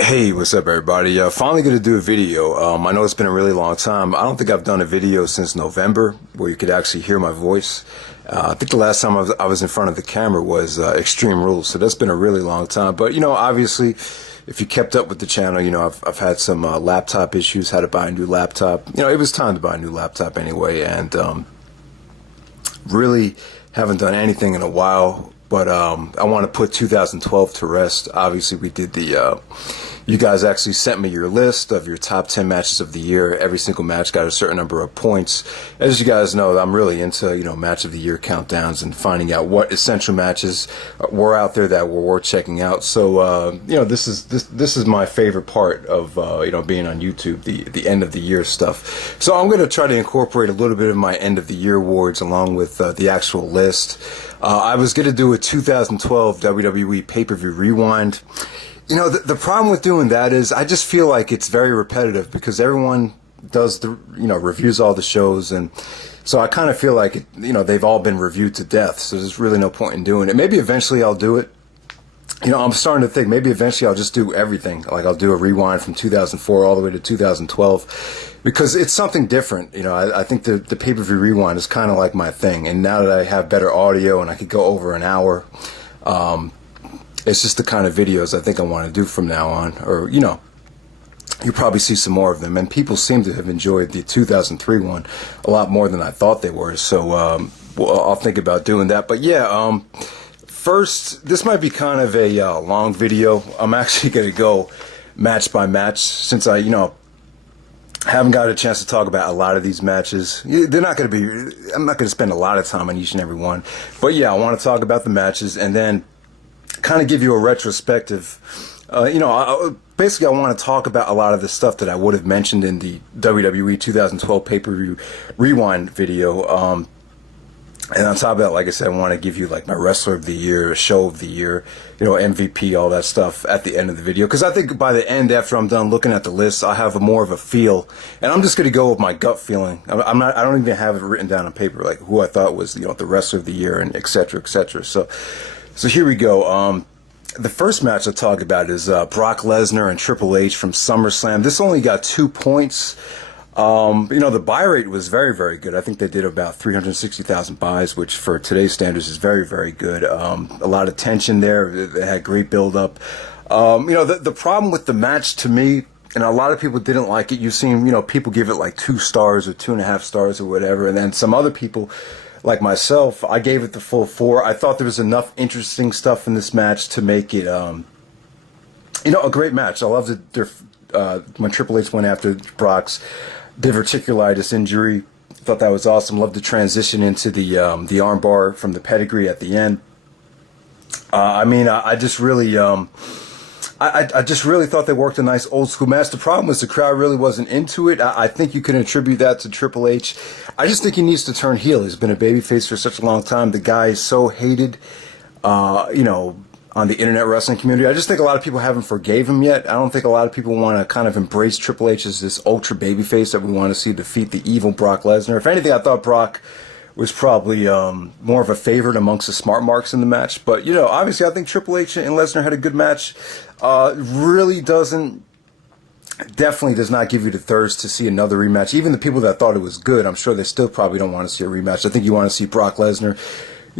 Hey, what's up, everybody? Finally going to do a video. I know it's been a really long time. I don't think I've done a video since November where you could actually hear my voice. I think the last time I was in front of the camera was Extreme Rules, so that's been a really long time. But, obviously, if you kept up with the channel, I've had some laptop issues, had to buy a new laptop. It was time to buy a new laptop anyway, and really haven't done anything in a while. But I want to put 2012 to rest. Obviously, we did the... you guys actually sent me your list of your top 10 matches of the year. Every single match got a certain number of points. As you guys know, I'm really into, match of the year countdowns and finding out what essential matches were out there that were worth checking out. So, this is my favorite part of, being on YouTube, the end of the year stuff. So I'm going to try to incorporate a little bit of my end of the year awards along with the actual list. I was going to do a 2012 WWE pay-per-view rewind. The problem with doing that is I just feel like it's very repetitive because everyone does the, reviews all the shows, and so I kind of feel like, they've all been reviewed to death, so there's really no point in doing it. Maybe eventually I'll do it. I'm starting to think maybe eventually I'll just do everything. Like I'll do a rewind from 2004 all the way to 2012 because it's something different. I think the pay-per-view rewind is kind of like my thing. And now that I have better audio and I could go over an hour, it's just the kind of videos I think I want to do from now on. Or, you'll probably see some more of them. And people seem to have enjoyed the 2003 one a lot more than I thought they were. So I'll think about doing that. But yeah, first, this might be kind of a long video. I'm actually going to go match by match since I, haven't got a chance to talk about a lot of these matches. They're not going to be, I'm not going to spend a lot of time on each and every one. But yeah, I want to talk about the matches and then kind of give you a retrospective. Basically I want to talk about a lot of the stuff that I would have mentioned in the WWE 2012 pay-per-view rewind video. And on top of that, like I said, I want to give you like my wrestler of the year, show of the year, MVP, all that stuff at the end of the video. Because I think by the end, after I'm done looking at the list, I have more of a feel. And I'm just going to go with my gut feeling. I don't even have it written down on paper, like who I thought was, the wrestler of the year and et cetera, et cetera. So here we go. The first match I'll talk about is Brock Lesnar and Triple H from SummerSlam. This only got 2 points. The buy rate was very, very good. I think they did about 360,000 buys, which for today's standards is very, very good. A lot of tension there. They had great build-up. The problem with the match to me, and a lot of people didn't like it. You've seen, people give it like 2 stars or 2.5 stars or whatever. And then some other people, like myself, I gave it the full 4. I thought there was enough interesting stuff in this match to make it, a great match. I loved it when Triple H went after Brock's diverticulitis injury. Thought that was awesome. Loved the transition into the armbar from the pedigree at the end. I just really I just really thought they worked a nice old school match. The problem was the crowd really wasn't into it. I think you can attribute that to Triple H. I just think he needs to turn heel. He's been a babyface for such a long time. The guy is so hated, on the internet wrestling community. I just think a lot of people haven't forgave him yet. I don't think a lot of people want to kind of embrace Triple H as this ultra babyface that we want to see defeat the evil Brock Lesnar. If anything, I thought Brock was probably more of a favorite amongst the smart marks in the match. But, obviously I think Triple H and Lesnar had a good match. Definitely does not give you the thirst to see another rematch. Even the people that thought it was good, I'm sure they still probably don't want to see a rematch. I think you want to see Brock Lesnar.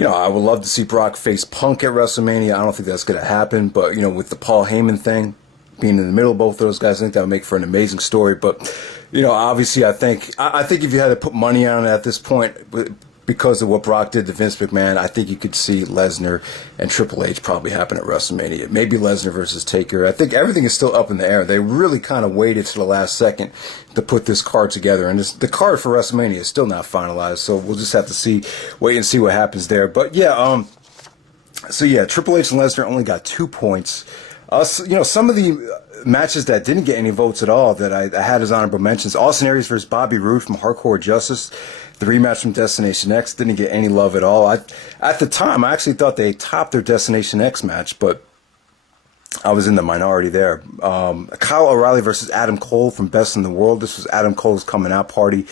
I would love to see Brock face Punk at WrestleMania. I don't think that's going to happen. But, with the Paul Heyman thing, being in the middle of both of those guys, I think that would make for an amazing story. But, obviously I think if you had to put money on it at this point, because of what Brock did to Vince McMahon, I think you could see Lesnar and Triple H probably happen at WrestleMania. Maybe Lesnar versus Taker. I think everything is still up in the air. They really kind of waited to the last second to put this card together. And the card for WrestleMania is still not finalized, so we'll just have to wait and see what happens there. But yeah, Triple H and Lesnar only got 2 points. Some of the matches that didn't get any votes at all that I had as honorable mentions: Austin Aries versus Bobby Roode from Hardcore Justice. The rematch from Destination X didn't get any love at all. At the time, I actually thought they topped their Destination X match, but I was in the minority there. Kyle O'Reilly versus Adam Cole from Best in the World. This was Adam Cole's coming out party.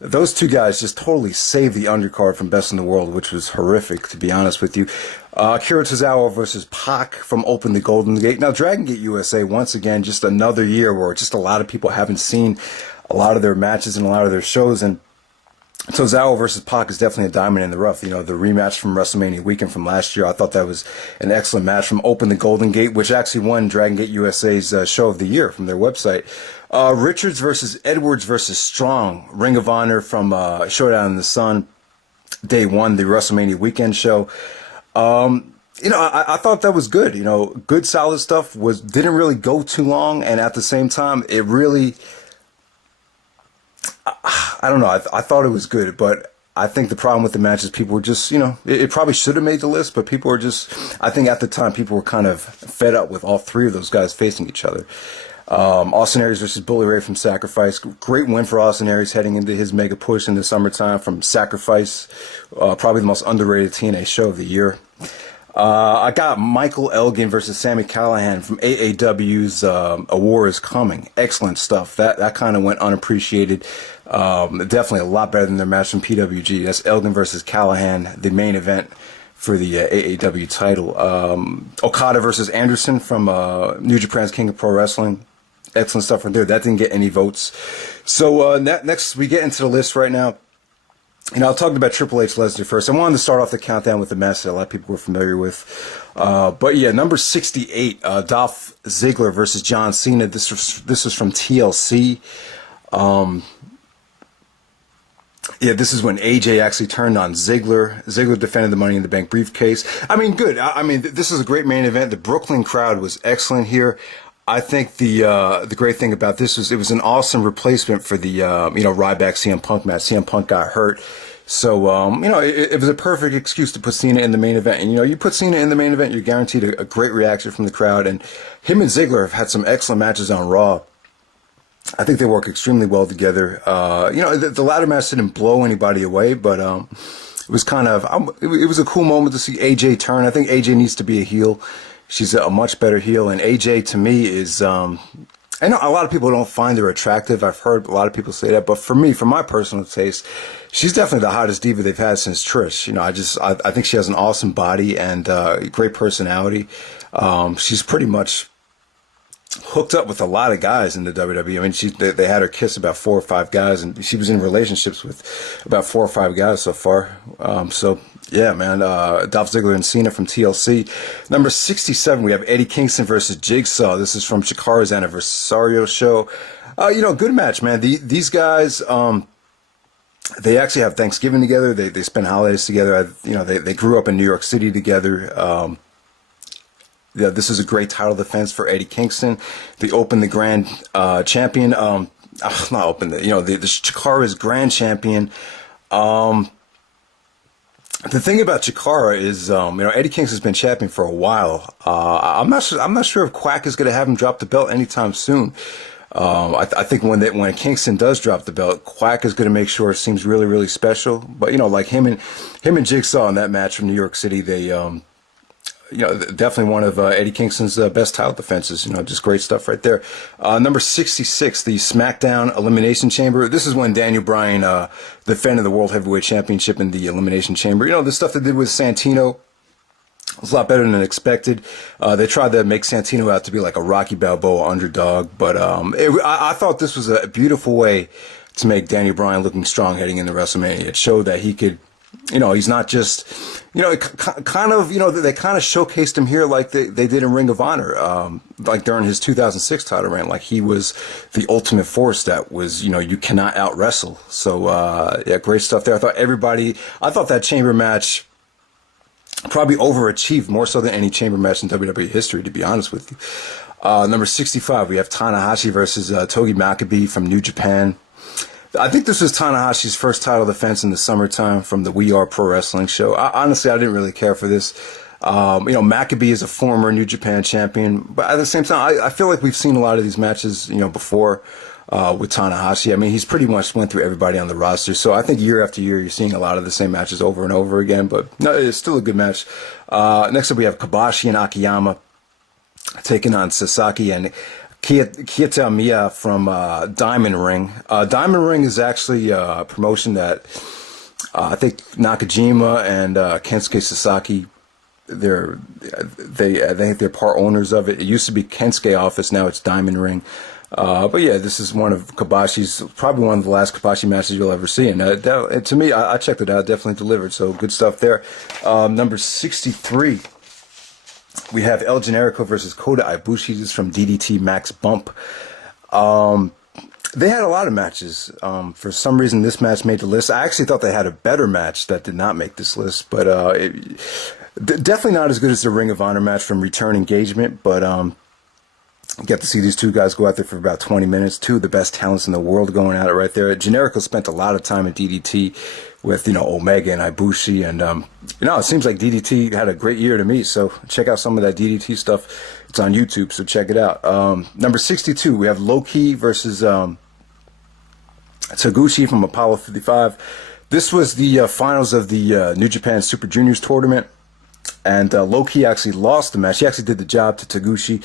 those two guys just totally saved the undercard from Best in the World, which was horrific, to be honest with you. Akira Tozawa versus Pac from Open the Golden Gate. Now, Dragon Gate USA, once again, just another year where just a lot of people haven't seen a lot of their matches and a lot of their shows, and Tozawa versus Pac is definitely a diamond in the rough. You know, the rematch from WrestleMania weekend from last year, I thought that was an excellent match from Open the Golden Gate, which actually won Dragon Gate USA's Show of the Year from their website. Richards versus Edwards versus Strong, Ring of Honor from Showdown in the Sun, Day 1, the WrestleMania weekend show. You know, I thought that was good. You know, good, solid stuff. Didn't really go too long, and at the same time, it really, I don't know. I thought it was good, but I think the problem with the match is people were just, you know, it probably should have made the list, but people were just, I think at the time, people were kind of fed up with all three of those guys facing each other. Austin Aries versus Bully Ray from Sacrifice. Great win for Austin Aries heading into his mega push in the summertime from Sacrifice. Probably the most underrated TNA show of the year. I got Michael Elgin versus Sami Callihan from AAW's A War Is Coming. Excellent stuff. That kind of went unappreciated. Definitely a lot better than their match from PWG. That's Elgin versus Callihan, the main event for the AAW title. Okada versus Anderson from New Japan's King of Pro Wrestling. Excellent stuff from there. That didn't get any votes. So next we get into the list right now. You know, I'll talk about Triple H Lesnar first. I wanted to start off the countdown with the match that a lot of people were familiar with. But yeah, number 68, Dolph Ziggler versus John Cena. This was from TLC. Yeah, this is when AJ actually turned on Ziggler. Ziggler defended the Money in the Bank briefcase. I mean, good. I mean, this is a great main event. The Brooklyn crowd was excellent here. I think the great thing about this was it was an awesome replacement for the Ryback CM Punk match. CM Punk got hurt, so it was a perfect excuse to put Cena in the main event. And you put Cena in the main event, you're guaranteed a great reaction from the crowd. And him and Ziggler have had some excellent matches on Raw. I think they work extremely well together. The ladder match didn't blow anybody away, but it was kind of it was a cool moment to see AJ turn. I think AJ needs to be a heel. She's a much better heel, and AJ to me is, I know a lot of people don't find her attractive. I've heard a lot of people say that, but for me, for my personal taste, she's definitely the hottest diva they've had since Trish. You know, I think she has an awesome body and great personality. She's pretty much hooked up with a lot of guys in the WWE. I mean, they had her kiss about 4 or 5 guys, and she was in relationships with about 4 or 5 guys so far. So yeah, man, Dolph Ziggler and Cena from TLC. Number 67, we have Eddie Kingston versus Jigsaw. This is from Chikara's Anniversario show. Good match, man. These guys, they actually have Thanksgiving together. They spend holidays together. They grew up in New York City together. Yeah, this is a great title defense for Eddie Kingston. They opened the Grand Champion. The Chikara's Grand Champion. The thing about Chikara is, Eddie Kingston's been champion for a while. I'm not sure if Quack is going to have him drop the belt anytime soon. I think when Kingston does drop the belt, Quack is going to make sure it seems really, really special. But like him and Jigsaw in that match from New York City, they definitely one of Eddie Kingston's best title defenses. Just great stuff right there. Number 66, the SmackDown Elimination Chamber. This is when Daniel Bryan defended the World Heavyweight Championship in the Elimination Chamber. The stuff they did with Santino was a lot better than expected. They tried to make Santino out to be like a Rocky Balboa underdog, but I thought this was a beautiful way to make Daniel Bryan looking strong heading into WrestleMania. It showed that he could, he's not just, they kind of showcased him here like they did in Ring of Honor, like during his 2006 title reign, like he was the ultimate force that was, you cannot out wrestle. So, yeah, great stuff there. I thought that chamber match probably overachieved more so than any chamber match in WWE history, to be honest with you. Number 65, we have Tanahashi versus Togi Makabe from New Japan. I think this was Tanahashi's first title defense in the summertime from the We Are Pro Wrestling show. Honestly, I didn't really care for this. Makabe is a former New Japan champion, but at the same time, I feel like we've seen a lot of these matches, before with Tanahashi. I mean, he's pretty much went through everybody on the roster, so I think year after year, you're seeing a lot of the same matches over and over again, but no, it's still a good match. Next up, we have Kobashi and Akiyama taking on Sasaki and Kieta Miya from Diamond Ring. Diamond Ring is actually a promotion that I think Nakajima and Kensuke Sasaki, I think they're part owners of it. It used to be Kensuke Office, now it's Diamond Ring. But yeah, this is one of Kobashi's, probably one of the last Kobashi matches you'll ever see. And to me, I checked it out, definitely delivered. So good stuff there. Number 63, we have El Generico versus Kota Ibushi. This is from DDT Max Bump. They had a lot of matches. For some reason, this match made the list. I actually thought they had a better match that did not make this list, but definitely not as good as the Ring of Honor match from Return Engagement. But get to see these two guys go out there for about 20 minutes. Two of the best talents in the world going at it right there. Generico spent a lot of time at DDT with, Omega and Ibushi. And, it seems like DDT had a great year to me. So check out some of that DDT stuff. It's on YouTube, so check it out. Number 62, we have Low-Key versus Taguchi from Apollo 55. This was the finals of the New Japan Super Juniors tournament. And Low-Key actually lost the match. He actually did the job to Taguchi.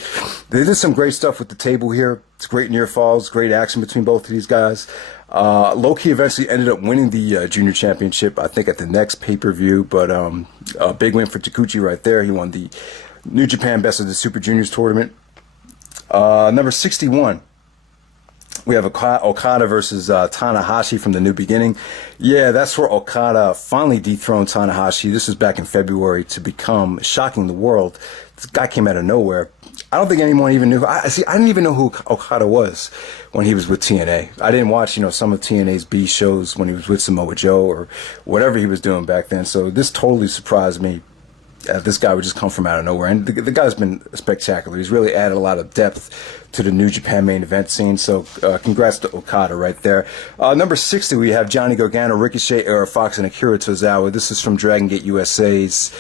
They did some great stuff with the table here. It's great near falls, great action between both of these guys. Low-Key eventually ended up winning the junior championship, I think, at the next pay-per-view. But a big win for Taguchi right there. He won the New Japan Best of the Super Juniors tournament. Number 61. We have Okada versus Tanahashi from the New Beginning. Yeah, that's where Okada finally dethroned Tanahashi. This was back in February to become shocking the world. This guy came out of nowhere. I don't think anyone even knew. I didn't even know who Okada was when he was with TNA. I didn't watch, some of TNA's B shows when he was with Samoa Joe or whatever he was doing back then. So this totally surprised me. This guy would just come from out of nowhere. And the guy's been spectacular. He's really added a lot of depth to the New Japan main event scene. So congrats to Okada right there. Number 60, we have Johnny Gargano, Ricochet, Era Fox, and Akira Tozawa. This is from Dragon Gate USA's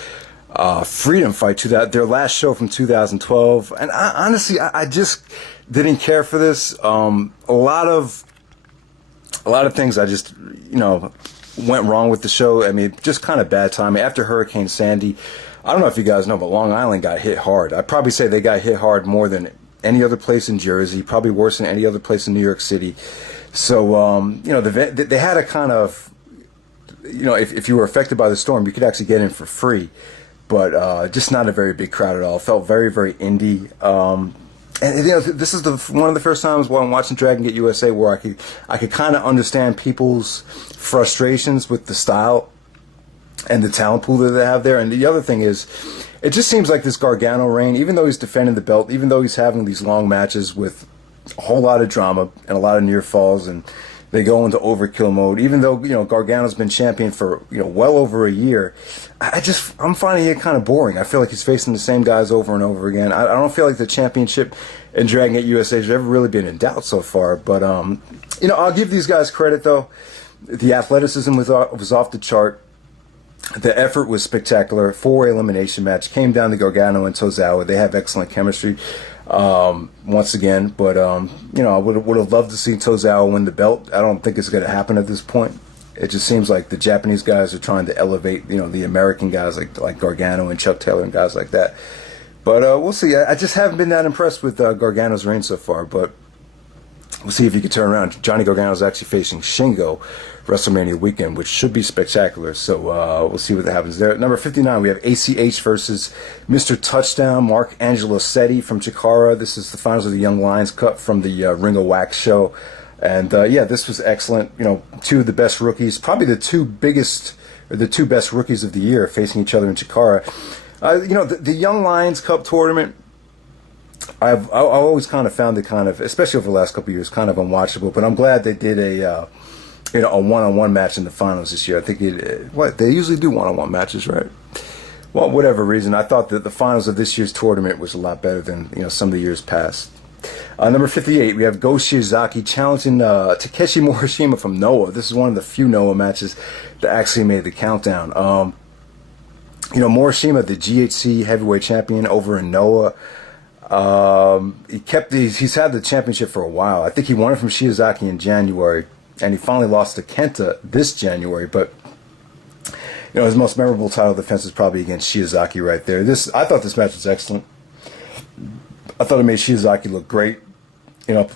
Freedom Fight, their last show from 2012. And honestly, I just didn't care for this. A lot of things I just, went wrong with the show. I mean, just kind of bad timing. After Hurricane Sandy, I don't know if you guys know, but Long Island got hit hard. I'd probably say they got hit hard more than any other place in Jersey, probably worse than any other place in New York City. So, they had a kind of, if you were affected by the storm, you could actually get in for free. But just not a very big crowd at all. It felt very, very indie. And this is one of the first times while I'm watching Dragon Gate USA where I could kind of understand people's frustrations with the style and the talent pool that they have there. And the other thing is, it just seems like this Gargano reign, even though he's defending the belt, even though he's having these long matches with a whole lot of drama and a lot of near falls, and they go into overkill mode, even though, Gargano's been champion for, well over a year, I'm finding it kind of boring. I feel like he's facing the same guys over and over again. I don't feel like the championship in Dragon Gate USA has ever really been in doubt so far. But, I'll give these guys credit, though. The athleticism was off the chart. The effort was spectacular. 4-way elimination match. Came down to Gargano and Tozawa. They have excellent chemistry. Once again, but I would have loved to see Tozawa win the belt. I don't think it's going to happen at this point. It just seems like the Japanese guys are trying to elevate, the American guys like Gargano and Chuck Taylor and guys like that. But we'll see. I just haven't been that impressed with Gargano's reign so far. But we'll see if he can turn around. Johnny Gargano is actually facing Shingo WrestleMania weekend, which should be spectacular. So we'll see what happens there. Number 59, we have ACH versus Mr. Touchdown, Mark Angelo Setti from Chikara. This is the finals of the Young Lions Cup from the Ring of Wax show. And this was excellent. Two of the best rookies, probably the two best rookies of the year facing each other in Chikara. The Young Lions Cup tournament, I've always kind of found it especially over the last couple of years, kind of unwatchable. But I'm glad they did a one-on-one match in the finals this year. I think they usually do one-on-one matches, right? Well, whatever reason, I thought that the finals of this year's tournament was a lot better than some of the years past. Number 58, we have Go Shiozaki challenging Takeshi Morishima from Noah. This is one of the few Noah matches that actually made the countdown. Morishima, the GHC heavyweight champion over in Noah. He's had the championship for a while. I think he won it from Shiozaki in January, and he finally lost to Kenta this January. But his most memorable title defense is probably against Shiozaki right there. I thought this match was excellent. I thought it made Shiozaki look great.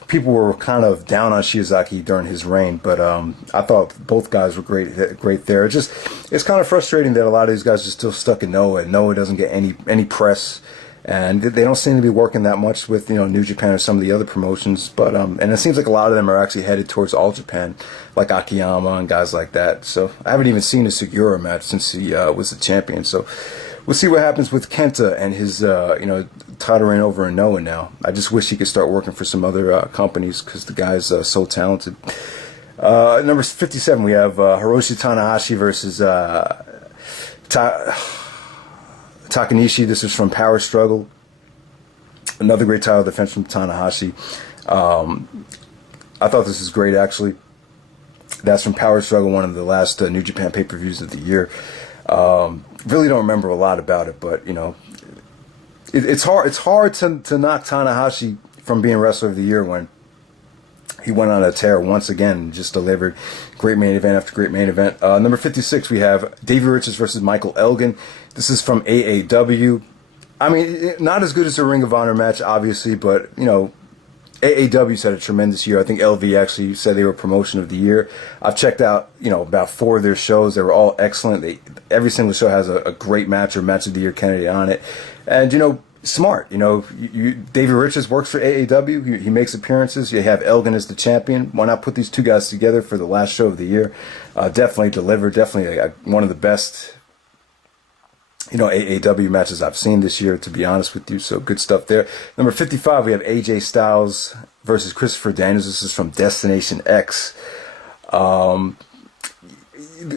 people were kind of down on Shiozaki during his reign, but I thought both guys were great there. It's kind of frustrating that a lot of these guys are still stuck in Noah, and Noah doesn't get any press, and they don't seem to be working that much with New Japan or some of the other promotions. But and it seems like a lot of them are actually headed towards All Japan, like Akiyama and guys like that. So I haven't even seen a Sugiura match since he was the champion. So we'll see what happens with Kenta and his title reign over in Noah now. I just wish he could start working for some other companies because the guy's so talented. Number 57, we have Hiroshi Tanahashi versus Takanishi. This is from Power Struggle. Another great title defense from Tanahashi. I thought this was great, actually. That's from Power Struggle, one of the last New Japan pay-per-views of the year. Really don't remember a lot about it, but it's hard to knock Tanahashi from being Wrestler of the Year when he went on a tear once again and just delivered great main event after great main event. Number 56, we have Davey Richards versus Michael Elgin. This is from AAW. I mean, not as good as a Ring of Honor match, obviously, but AAW's had a tremendous year. I think LV actually said they were Promotion of the Year. I've checked out, about 4 of their shows. They were all excellent. Every single show has a great match or Match of the Year candidate on it. And, smart. Davey Richards works for AAW. He makes appearances. You have Elgin as the champion. Why not put these two guys together for the last show of the year? Definitely delivered. Definitely one of the best AAW matches I've seen this year, to be honest with you. So good stuff there. Number 55, we have AJ Styles versus Christopher Daniels. This is from Destination X. The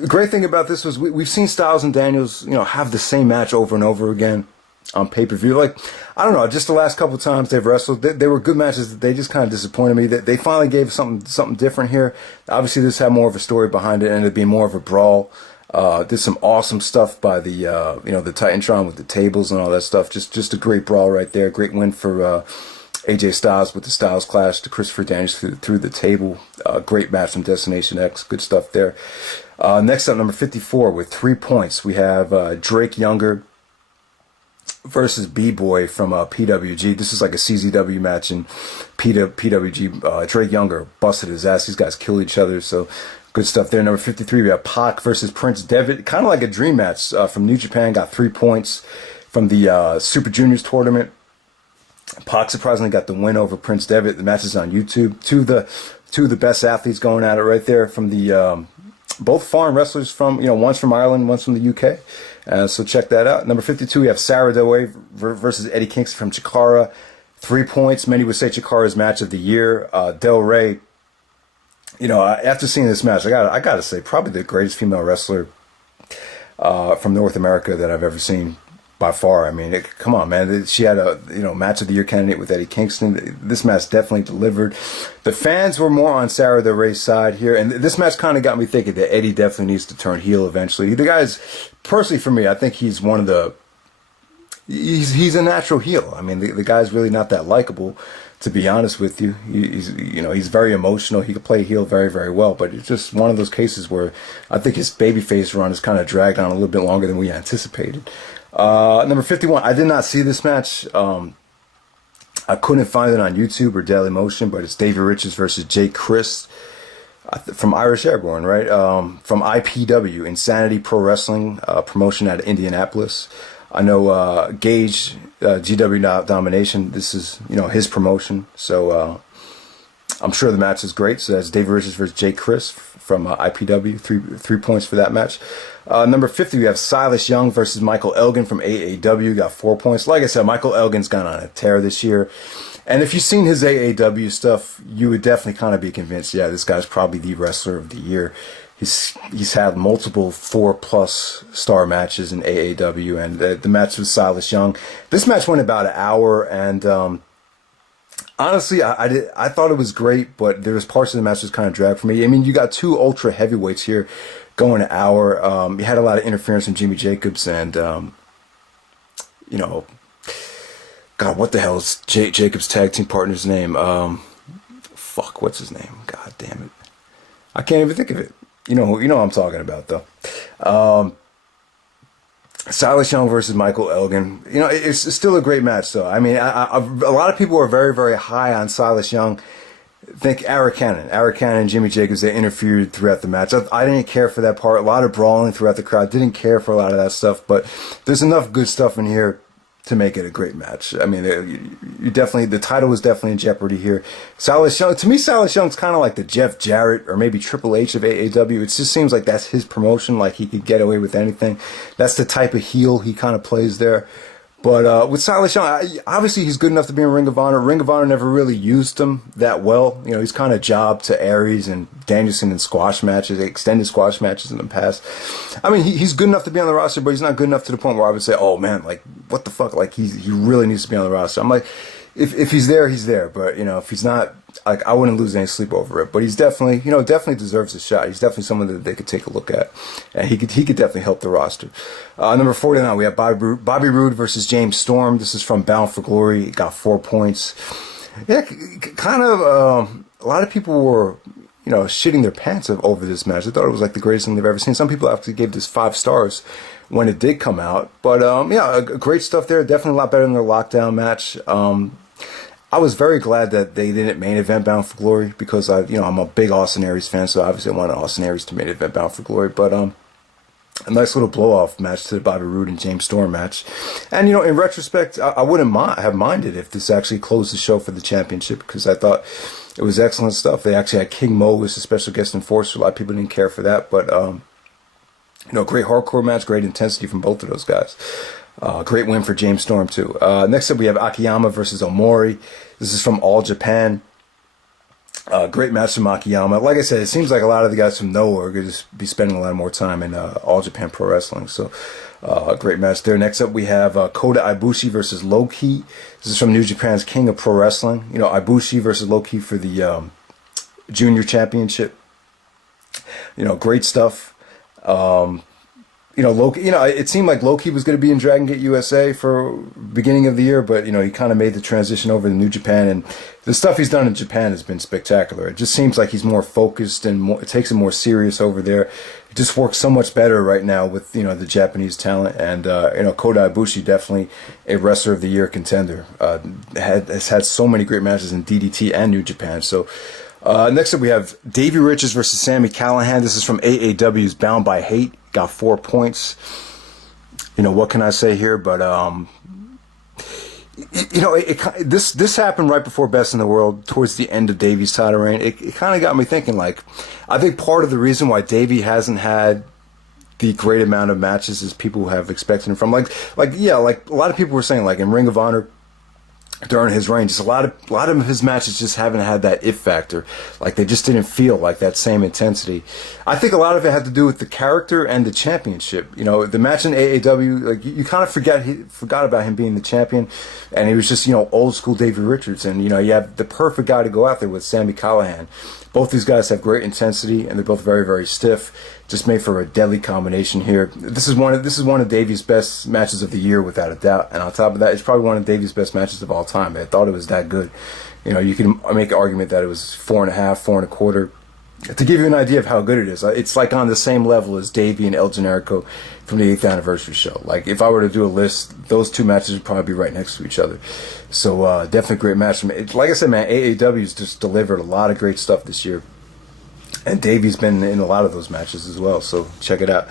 great thing about this was we've seen Styles and Daniels, have the same match over and over again on pay-per-view. Like, I don't know, just the last couple of times they've wrestled, they were good matches. They just kind of disappointed me. They finally gave something different here. Obviously, this had more of a story behind it, and it'd be more of a brawl. Did some awesome stuff by the the Titantron with the tables and all that stuff. Just a great brawl right there. Great win for AJ Styles with the Styles Clash to Christopher Daniels through the table. Great match from Destination X. Good stuff there. Next up, number 54 with 3 points, we have Drake Younger versus B-Boy from PWG. This is like a CZW match in PWG. Drake Younger busted his ass. These guys kill each other, so good stuff there. Number 53, we have Pac versus Prince Devitt. Kind of like a dream match from New Japan. Got 3 points from the Super Juniors tournament. Pac surprisingly got the win over Prince Devitt. The match is on YouTube. Two of the best athletes going at it right there from the both foreign wrestlers from, one's from Ireland, one's from the UK. So check that out. Number 52, we have Sarah Del Rey versus Eddie Kingston from Chikara. 3 points. Many would say Chikara's match of the year. Del Rey, after seeing this match, I gotta say, probably the greatest female wrestler from North America that I've ever seen by far. I mean, come on, man. She had a match of the year candidate with Eddie Kingston. This match definitely delivered. The fans were more on Sarah Del Rey's side here, and this match kind of got me thinking that Eddie definitely needs to turn heel eventually. The guy's, personally for me, I think he's one of the. He's a natural heel. I mean, the guy's really not that likable, to be honest with you. He's very emotional. He can play heel very, very well, but it's just one of those cases where I think his babyface run has kind of dragged on a little bit longer than we anticipated. Number 51, I did not see this match. I couldn't find it on YouTube or Dailymotion, but it's Davey Richards versus Jake Crist from Irish Airborne, right? From IPW, Insanity Pro Wrestling, promotion out of Indianapolis. I know Gage, GW Domination, this is, his promotion. So I'm sure the match is great. So that's Davey Richards versus Jake Crist from IPW. Three points for that match. Number 50, we have Silas Young versus Michael Elgin from AAW. Got 4 points. Like I said, Michael Elgin's gone on a tear this year. And if you've seen his AAW stuff, you would definitely kind of be convinced, yeah, this guy's probably the wrestler of the year. He's had multiple 4+ star matches in AAW, and the match with Silas Young. This match went about an hour, and honestly, I thought it was great, but there was parts of the match that kind of dragged for me. I mean, you got 2 ultra heavyweights here going an hour. You had a lot of interference from Jimmy Jacobs, and God, what the hell is Jacobs' tag team partner's name? What's his name? God damn it, I can't even think of it. You know what I'm talking about, though. Silas Young versus Michael Elgin. You know, it's still a great match, though. I mean, a lot of people are very, very high on Silas Young. Think Eric Cannon, Jimmy Jacobs, they interfered throughout the match. I didn't care for that part. A lot of brawling throughout the crowd. Didn't care for a lot of that stuff, but there's enough good stuff in here to make it a great match. I mean, you definitely, the title was definitely in jeopardy here. Silas Young, to me, Silas Young's kind of like the Jeff Jarrett or maybe Triple H of AAW. It just seems like that's his promotion, like he could get away with anything. That's the type of heel he kind of plays there. But with Silas Young, obviously he's good enough to be in Ring of Honor. Ring of Honor never really used him that well. You know, he's kind of jobbed to Aries and Danielson in squash matches, extended squash matches in the past. I mean, he's good enough to be on the roster, but he's not good enough to the point where I would say, oh man, like, what the fuck? Like, he really needs to be on the roster. I'm like, if he's there, he's there. But, you know, if he's not, like, I wouldn't lose any sleep over it. But he's definitely, you know, definitely deserves a shot. He's definitely someone that they could take a look at. And he could definitely help the roster. Number 49, we have Bobby Roode versus James Storm. This is from Bound for Glory. He got 4 points. Yeah, kind of, a lot of people were, you know, shitting their pants over this match. They thought it was like the greatest thing they've ever seen. Some people actually gave this 5 stars when it did come out. But, yeah, great stuff there. Definitely a lot better than their lockdown match. I was very glad that they didn't main event Bound for Glory because I'm a big Austin Aries fan, so obviously I wanted Austin Aries to main event Bound for Glory. But a nice little blow-off match to the Bobby Roode and James Storm match. And, you know, in retrospect, I wouldn't have minded if this actually closed the show for the championship because I thought it was excellent stuff. They actually had King Mo as a special guest enforcer. A lot of people didn't care for that, but, you know, great hardcore match, great intensity from both of those guys. Great win for James Storm, too. Next up, we have Akiyama versus Omori. This is from All Japan. Great match from Akiyama. Like I said, it seems like a lot of the guys from Noah are going to be spending a lot more time in All Japan Pro Wrestling. So, great match there. Next up, we have Kota Ibushi versus Low-Ki. This is from New Japan's King of Pro Wrestling. You know, Ibushi versus Low-Ki for the Junior Championship. You know, great stuff. You know, Loki. You know, it seemed like Loki was going to be in Dragon Gate USA for beginning of the year, but you know, he kind of made the transition over to New Japan, and the stuff he's done in Japan has been spectacular. It just seems like he's more focused and it takes it more serious over there. It just works so much better right now with the Japanese talent, and Kota Ibushi definitely a Wrestler of the Year contender. Has had so many great matches in DDT and New Japan. So. Next up, we have Davey Richards versus Sami Callihan. This is from AAW's Bound by Hate. Got 4 points. You know, what can I say here? But, this happened right before Best in the World, towards the end of Davey's title reign. It kind of got me thinking, like, I think part of the reason why Davey hasn't had the great amount of matches as people have expected him from. Like a lot of people were saying, like, in Ring of Honor, during his reign, just a lot of his matches just haven't had that it factor. Like, they just didn't feel like that same intensity. I think a lot of it had to do with the character and the championship. You know, the match in AAW, like, you kind of forgot about him being the champion, and he was just, old school Davey Richards. And, you have the perfect guy to go out there with, Sami Callihan. Both these guys have great intensity, and they're both very, very stiff. Just made for a deadly combination here. This is one of Davey's best matches of the year, without a doubt. And on top of that, it's probably one of Davey's best matches of all time. I thought it was that good. You can make an argument that it was 4.5, 4.25. To give you an idea of how good it is, it's like on the same level as Davey and El Generico from the 8th anniversary show. Like, if I were to do a list, those two matches would probably be right next to each other. So definitely a great match. Like I said, man, AAW's just delivered a lot of great stuff this year. And Davey's been in a lot of those matches as well, so check it out.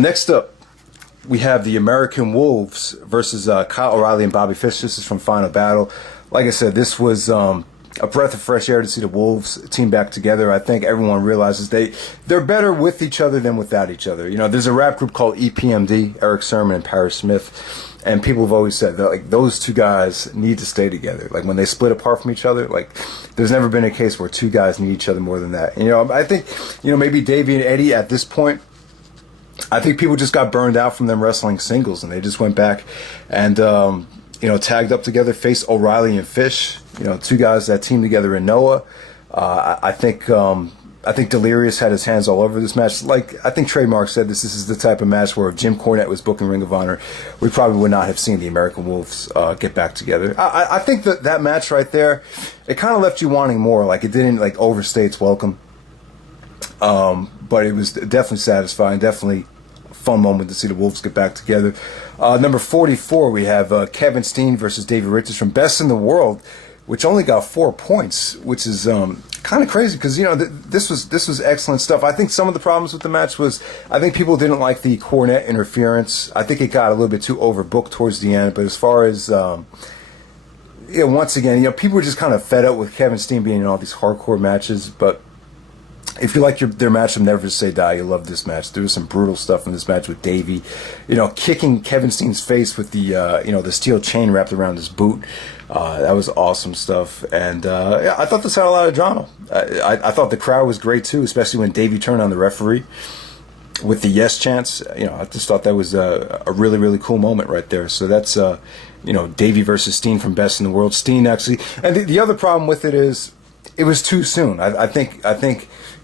Next up, we have the American Wolves versus Kyle O'Reilly and Bobby Fish. This is from Final Battle. Like I said, this was a breath of fresh air to see the Wolves team back together. I think everyone realizes they're better with each other than without each other. There's a rap group called EPMD, Eric Sermon and Paris Smith. And people have always said that, like, those two guys need to stay together. Like, when they split apart from each other, like, there's never been a case where two guys need each other more than that. I think, maybe Davey and Eddie at this point, I think people just got burned out from them wrestling singles, and they just went back and, tagged up together, faced O'Reilly and Fish, two guys that teamed together in Noah. I think Delirious had his hands all over this match. Like, I think Trademark said this is the type of match where if Jim Cornette was booking Ring of Honor, we probably would not have seen the American Wolves get back together. I think that match right there, it kind of left you wanting more. Like, it didn't, like, overstay its welcome. But it was definitely satisfying, definitely fun moment to see the Wolves get back together. Number 44, we have Kevin Steen versus Davey Richards from Best in the World, which only got 4 points, which is kind of crazy because, you know, this was excellent stuff. I think some of the problems with the match was I think people didn't like the cornet interference. I think it got a little bit too overbooked towards the end. But as far as, you know, once again, you know, people were just kind of fed up with Kevin Steen being in all these hardcore matches. But if you like their match, Never Say Die, you love this match. There was some brutal stuff in this match with Davey, you know, kicking Kevin Steen's face with the, you know, the steel chain wrapped around his boot. That was awesome stuff. And yeah, I thought this had a lot of drama. I thought the crowd was great too, especially when Davey turned on the referee with the yes chants. You know, I just thought that was a really, really cool moment right there. So that's, you know, Davey versus Steen from Best in the World. Steen actually, and the other problem with it is it was too soon. I think,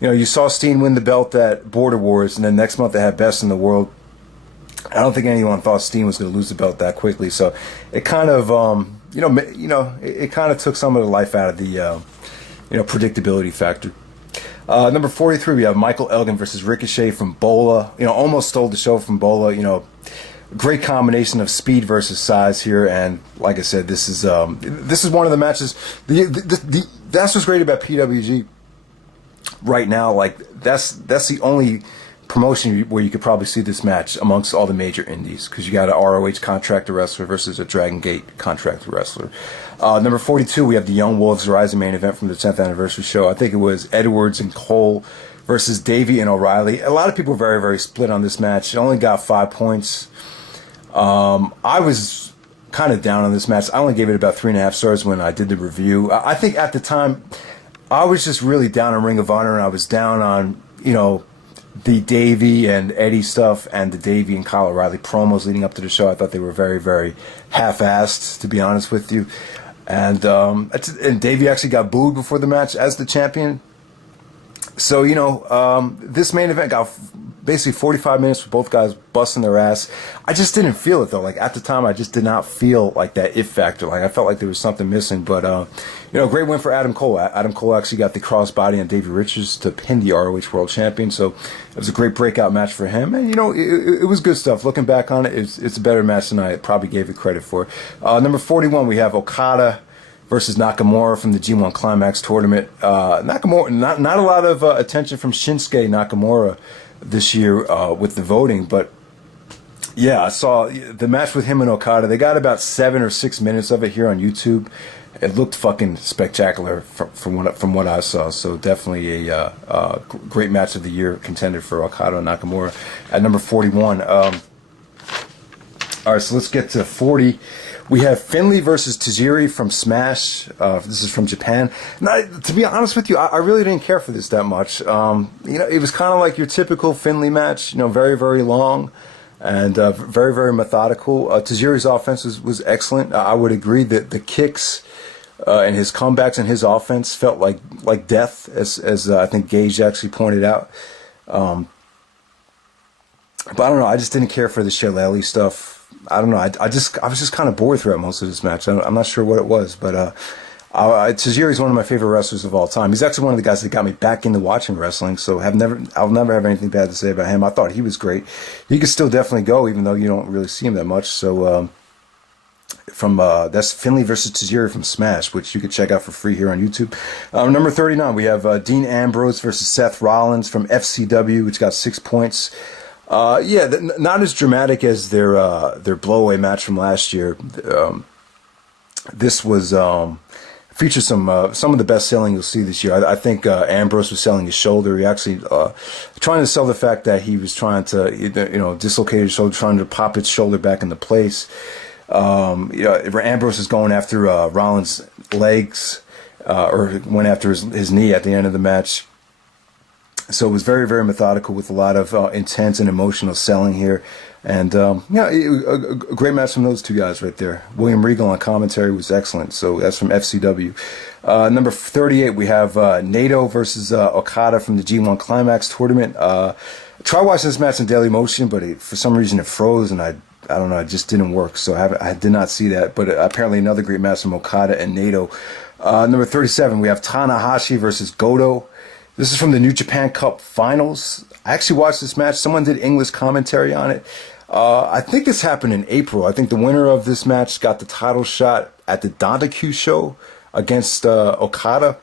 you know, you saw Steen win the belt at Border Wars, and then next month they had Best in the World. I don't think anyone thought Steen was going to lose the belt that quickly. So it kind of, it kind of took some of the life out of the, you know, predictability factor. Number 43, we have Michael Elgin versus Ricochet from Bola. You know, almost stole the show from Bola. You know, great combination of speed versus size here, and like I said, this is one of the matches. That's what's great about PWG right now. Like that's the only promotion where you could probably see this match amongst all the major indies, because you got an ROH contractor wrestler versus a Dragon Gate contractor wrestler. Number 42, we have the Young Wolves Rising main event from the 10th anniversary show. I think it was Edwards and Cole versus Davey and O'Reilly. A lot of people were very, very split on this match. It only got 5 points. I was kind of down on this match. I only gave it about 3.5 stars when I did the review. I think at the time I was just really down on Ring of Honor, and I was down on, you know, the Davey and Eddie stuff and the Davey and Kyle O'Reilly promos leading up to the show. I thought they were very, very half-assed, to be honest with you. And Davey actually got booed before the match as the champion. So, you know, this main event got basically 45 minutes with both guys busting their ass. I just didn't feel it, though. Like, at the time, I just did not feel like that it factor. Like, I felt like there was something missing. But, you know, great win for Adam Cole. Adam Cole actually got the crossbody on Davey Richards to pin the ROH World Champion. So it was a great breakout match for him. And, you know, it was good stuff. Looking back on it, it's a better match than I probably gave it credit for. Number 41, we have Okada versus Nakamura from the G1 Climax tournament. Nakamura, not a lot of attention from Shinsuke Nakamura this year with the voting, but yeah, I saw the match with him and Okada. They got about 7 or 6 minutes of it here on YouTube. It looked fucking spectacular from what I saw. So definitely a great match of the year contender for Okada and Nakamura. At number 41. All right, so let's get to 40. We have Finlay versus Tajiri from Smash. This is from Japan. Now, to be honest with you, I really didn't care for this that much. You know, it was kind of like your typical Finlay match. You know, very, very long and very, very methodical. Tajiri's offense was excellent. I would agree that the kicks and his comebacks and his offense felt like death, as I think Gage actually pointed out. But I don't know. I just didn't care for the Shillelagh stuff. I don't know. I was just kind of bored throughout most of this match. I'm not sure what it was, but Tajiri is one of my favorite wrestlers of all time. He's actually one of the guys that got me back into watching wrestling. So I'll never have anything bad to say about him. I thought he was great. He could still definitely go, even though you don't really see him that much. So that's Finlay versus Tajiri from Smash, which you can check out for free here on YouTube. Number 39, we have Dean Ambrose versus Seth Rollins from FCW, which got 6 points. Yeah, not as dramatic as their blowaway match from last year. This was featured some of the best selling you'll see this year. I think Ambrose was selling his shoulder. He actually trying to sell the fact that he was trying to dislocate his shoulder, trying to pop his shoulder back into place. Ambrose is going after Rollins' legs, or went after his knee at the end of the match. So it was very, very methodical with a lot of intense and emotional selling here. And, a great match from those two guys right there. William Regal on commentary was excellent. So that's from FCW. Number 38, we have Naito versus Okada from the G1 Climax tournament. Tried watching this match in Daily Motion, but for some reason it froze, and I don't know, it just didn't work. So I did not see that. But apparently another great match from Okada and Naito. Number 37, we have Tanahashi versus Goto. This is from the New Japan Cup Finals. I actually watched this match. Someone did English commentary on it. I think this happened in April. I think the winner of this match got the title shot at the Dontaku show against Okada.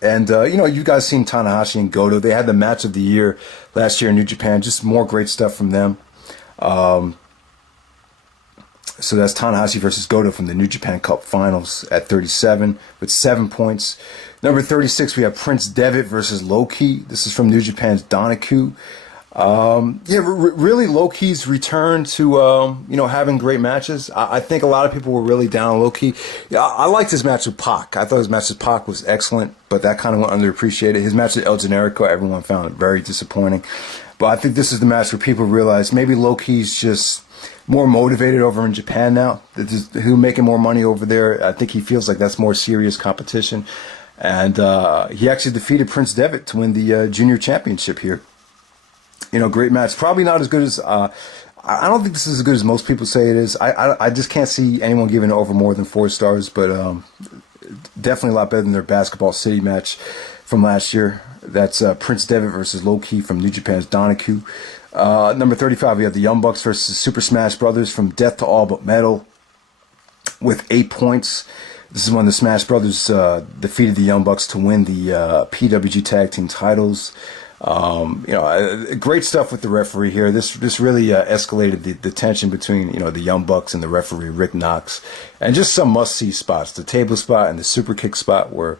And, you guys seen Tanahashi and Goto. They had the match of the year last year in New Japan. Just more great stuff from them. So that's Tanahashi versus Goto from the New Japan Cup Finals at 37 with 7 points. Number 36, we have Prince Devitt versus Low-Ki. This is from New Japan's Dontaku. Really Low-Ki's return to, having great matches. I think a lot of people were really down on Low-Ki. I liked his match with Pac. I thought his match with Pac was excellent, but that kind of went underappreciated. His match with El Generico, everyone found it very disappointing. But I think this is the match where people realize maybe Low-Ki's just more motivated over in Japan now. Who's making more money over there. I think he feels like that's more serious competition. And he actually defeated Prince Devitt to win the junior championship here. Great match. Probably not as good as... I don't think this is as good as most people say it is. I just can't see anyone giving it over more than 4 stars, but definitely a lot better than their Basketball City match from last year. That's Prince Devitt versus Low-Ki from New Japan's Dontaku. Number 35, we have the Young Bucks versus Super Smash Brothers from Death to All But Metal with 8 points. This is when the Smash Brothers defeated the Young Bucks to win the PWG Tag Team titles. Great stuff with the referee here. This really escalated the tension between the Young Bucks and the referee Rick Knox, and just some must-see spots. The table spot and the super kick spot were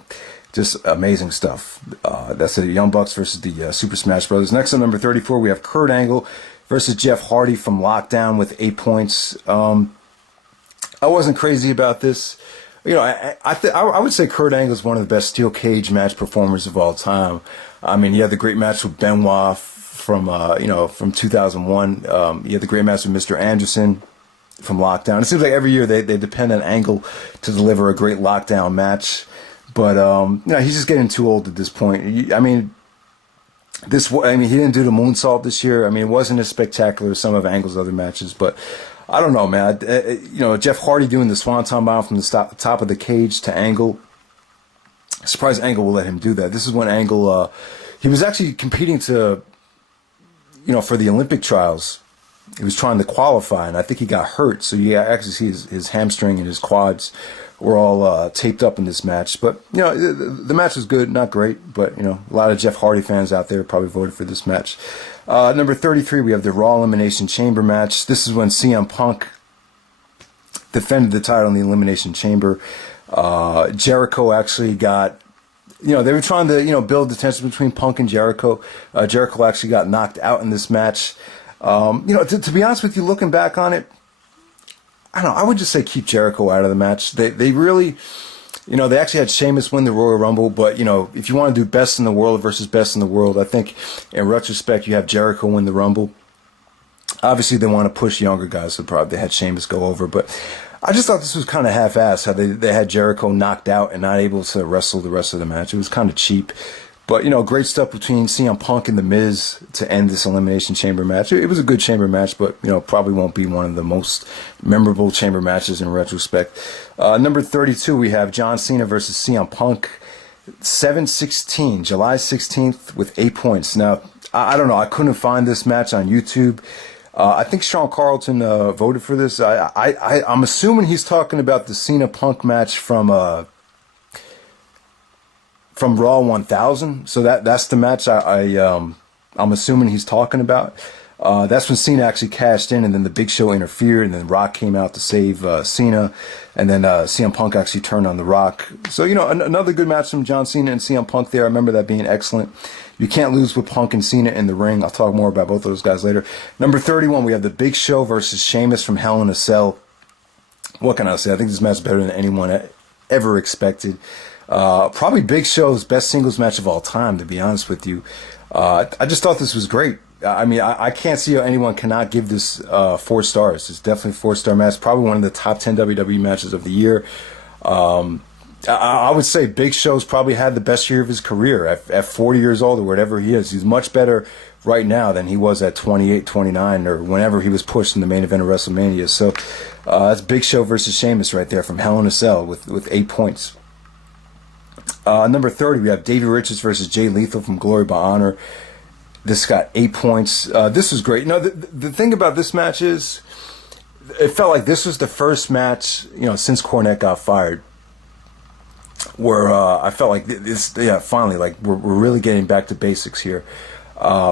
just amazing stuff. That's the Young Bucks versus the Super Smash Brothers. Next on number 34, we have Kurt Angle versus Jeff Hardy from Lockdown with 8 points. I wasn't crazy about this. I would say Kurt Angle is one of the best steel cage match performers of all time. I mean, he had the great match with Benoit from 2001. He had the great match with Mr. Anderson from Lockdown. It seems like every year they depend on Angle to deliver a great Lockdown match. But, he's just getting too old at this point. He didn't do the moonsault this year. I mean, it wasn't as spectacular as some of Angle's other matches, but I don't know, man. Jeff Hardy doing the Swanton Bomb from the top of the cage to Angle. Surprised Angle will let him do that. This is when Angle, he was actually competing for the Olympic trials. He was trying to qualify, and I think he got hurt. So you actually see his hamstring and his quads were all taped up in this match. But, the match was good, not great. But, a lot of Jeff Hardy fans out there probably voted for this match. Number 33, we have the Raw Elimination Chamber match. This is when CM Punk defended the title in the Elimination Chamber. Jericho actually got... they were trying to, build the tension between Punk and Jericho. Jericho actually got knocked out in this match. To be honest with you, looking back on it, I don't know, I would just say keep Jericho out of the match. They really, they actually had Sheamus win the Royal Rumble, but, if you want to do best in the world versus best in the world, I think in retrospect you have Jericho win the Rumble. Obviously they want to push younger guys, so probably they had Sheamus go over, but I just thought this was kind of half-assed, how they had Jericho knocked out and not able to wrestle the rest of the match. It was kind of cheap. But, great stuff between CM Punk and The Miz to end this Elimination Chamber match. It was a good chamber match, but, probably won't be one of the most memorable chamber matches in retrospect. Number 32, we have John Cena versus CM Punk. 7/16, July 16th with 8 points. Now, I don't know. I couldn't find this match on YouTube. I think Sean Carlton voted for this. I'm assuming he's talking about the Cena Punk match from Raw 1000. So that's the match I'm assuming he's talking about. That's when Cena actually cashed in, and then the Big Show interfered, and then Rock came out to save Cena, and then CM Punk actually turned on The Rock. So, another good match from John Cena and CM Punk there. I remember that being excellent. You can't lose with Punk and Cena in the ring. I'll talk more about both of those guys later. Number 31, we have the Big Show versus Sheamus from Hell in a Cell. What can I say? I think this match is better than anyone ever expected. Probably Big Show's best singles match of all time, to be honest with you. I just thought this was great. I can't see how anyone cannot give this 4 stars. It's definitely a 4-star match. Probably one of the top 10 WWE matches of the year. I would say Big Show's probably had the best year of his career at 40 years old or whatever he is. He's much better right now than he was at 28, 29, or whenever he was pushed in the main event of WrestleMania. So that's Big Show versus Sheamus right there from Hell in a Cell with 8 points. Number 30, we have Davey Richards versus Jay Lethal from Glory by Honor. This got 8 points. This was great. The thing about this match is, it felt like this was the first match, since Cornette got fired, where I felt like this, finally, like we're really getting back to basics here.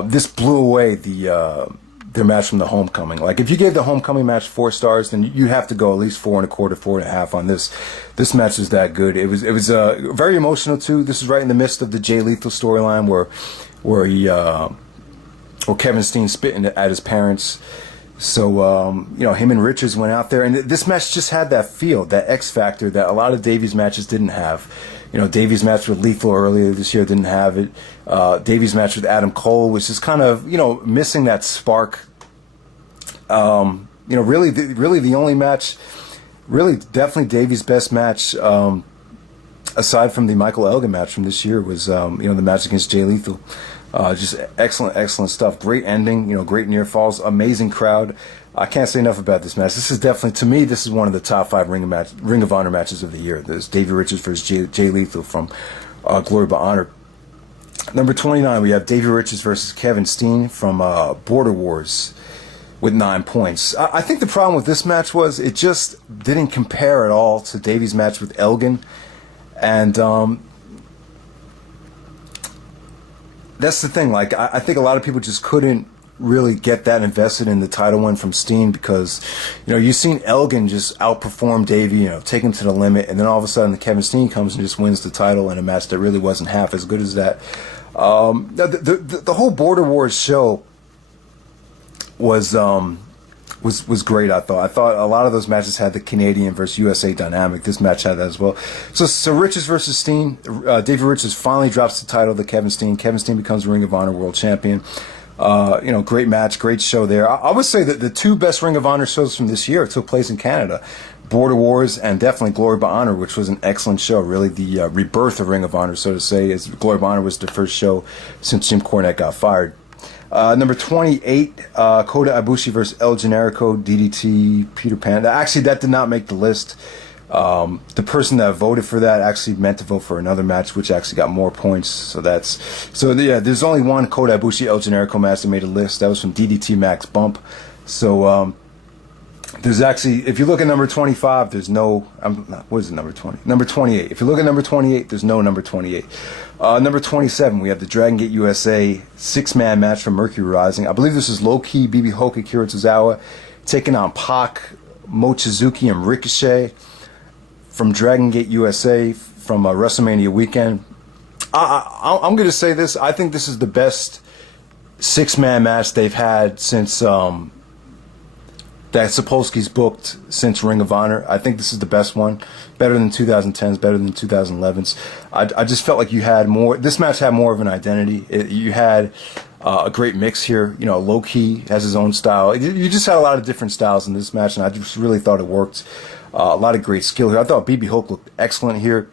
This blew away their match from the Homecoming. Like, if you gave the Homecoming match 4 stars, then you have to go at least 4.25, 4.5 on this. This match was that good. It was very emotional too. This is right in the midst of the Jay Lethal storyline where Kevin Steen spitting at his parents. So, him and Richards went out there, and this match just had that feel, that X factor that a lot of Davey's matches didn't have. Davey's match with Lethal earlier this year didn't have it. Davey's match with Adam Cole was just kind of, missing that spark. Really the only match, really definitely Davey's best match, aside from the Michael Elgin match from this year, was, the match against Jay Lethal. Just excellent stuff. Great ending, great near falls, amazing crowd. I can't say enough about this match. This is definitely, to me, this is one of the top 5 Ring of Honor matches of the year. There's Davey Richards versus Jay Lethal from Glory by Honor. Number 29, we have Davey Richards versus Kevin Steen from Border Wars with 9 points. I think the problem with this match was it just didn't compare at all to Davey's match with Elgin. And that's the thing. Like, I think a lot of people just couldn't really get that invested in the title win from Steen because, you've seen Elgin just outperform Davey, take him to the limit, and then all of a sudden Kevin Steen comes and just wins the title in a match that really wasn't half as good as that. The whole Border Wars show was great. I thought a lot of those matches had the Canadian versus USA dynamic. This match had that as well. So Richards versus Steen. Davey Richards finally drops the title to Kevin Steen. Kevin Steen becomes Ring of Honor World Champion. Great match, great show there. I would say that the 2 best Ring of Honor shows from this year took place in Canada. Border Wars and definitely Glory by Honor, which was an excellent show. Really the rebirth of Ring of Honor, so to say, as Glory by Honor was the first show since Jim Cornette got fired. Number 28, Kota Ibushi versus El Generico, DDT, Peter Pan. Actually, that did not make the list. The person that voted for that actually meant to vote for another match, which actually got more points. There's only one Kota Ibushi El Generico match that made a list. That was from DDT Max Bump. So there's actually, if you look at number 25, there's no. What is it? Number 20? Number 28. If you look at number 28, there's no number 28. Number 27, we have the Dragon Gate USA 6-man match from Mercury Rising. I believe this is Low Key, BB Hulk, Akira Tozawa taking on Pac, Mochizuki, and Ricochet from Dragon Gate USA from WrestleMania weekend. I'm going to say this. I think this is the best 6-man match they've had since that Sapolsky's booked since Ring of Honor. I think this is the best one. Better than 2010s, better than 2011s. I just felt like you had more. This match had more of an identity. You had a great mix here. Low Key has his own style. You just had a lot of different styles in this match, and I just really thought it worked. A lot of great skill here. I thought BB Hulk looked excellent here.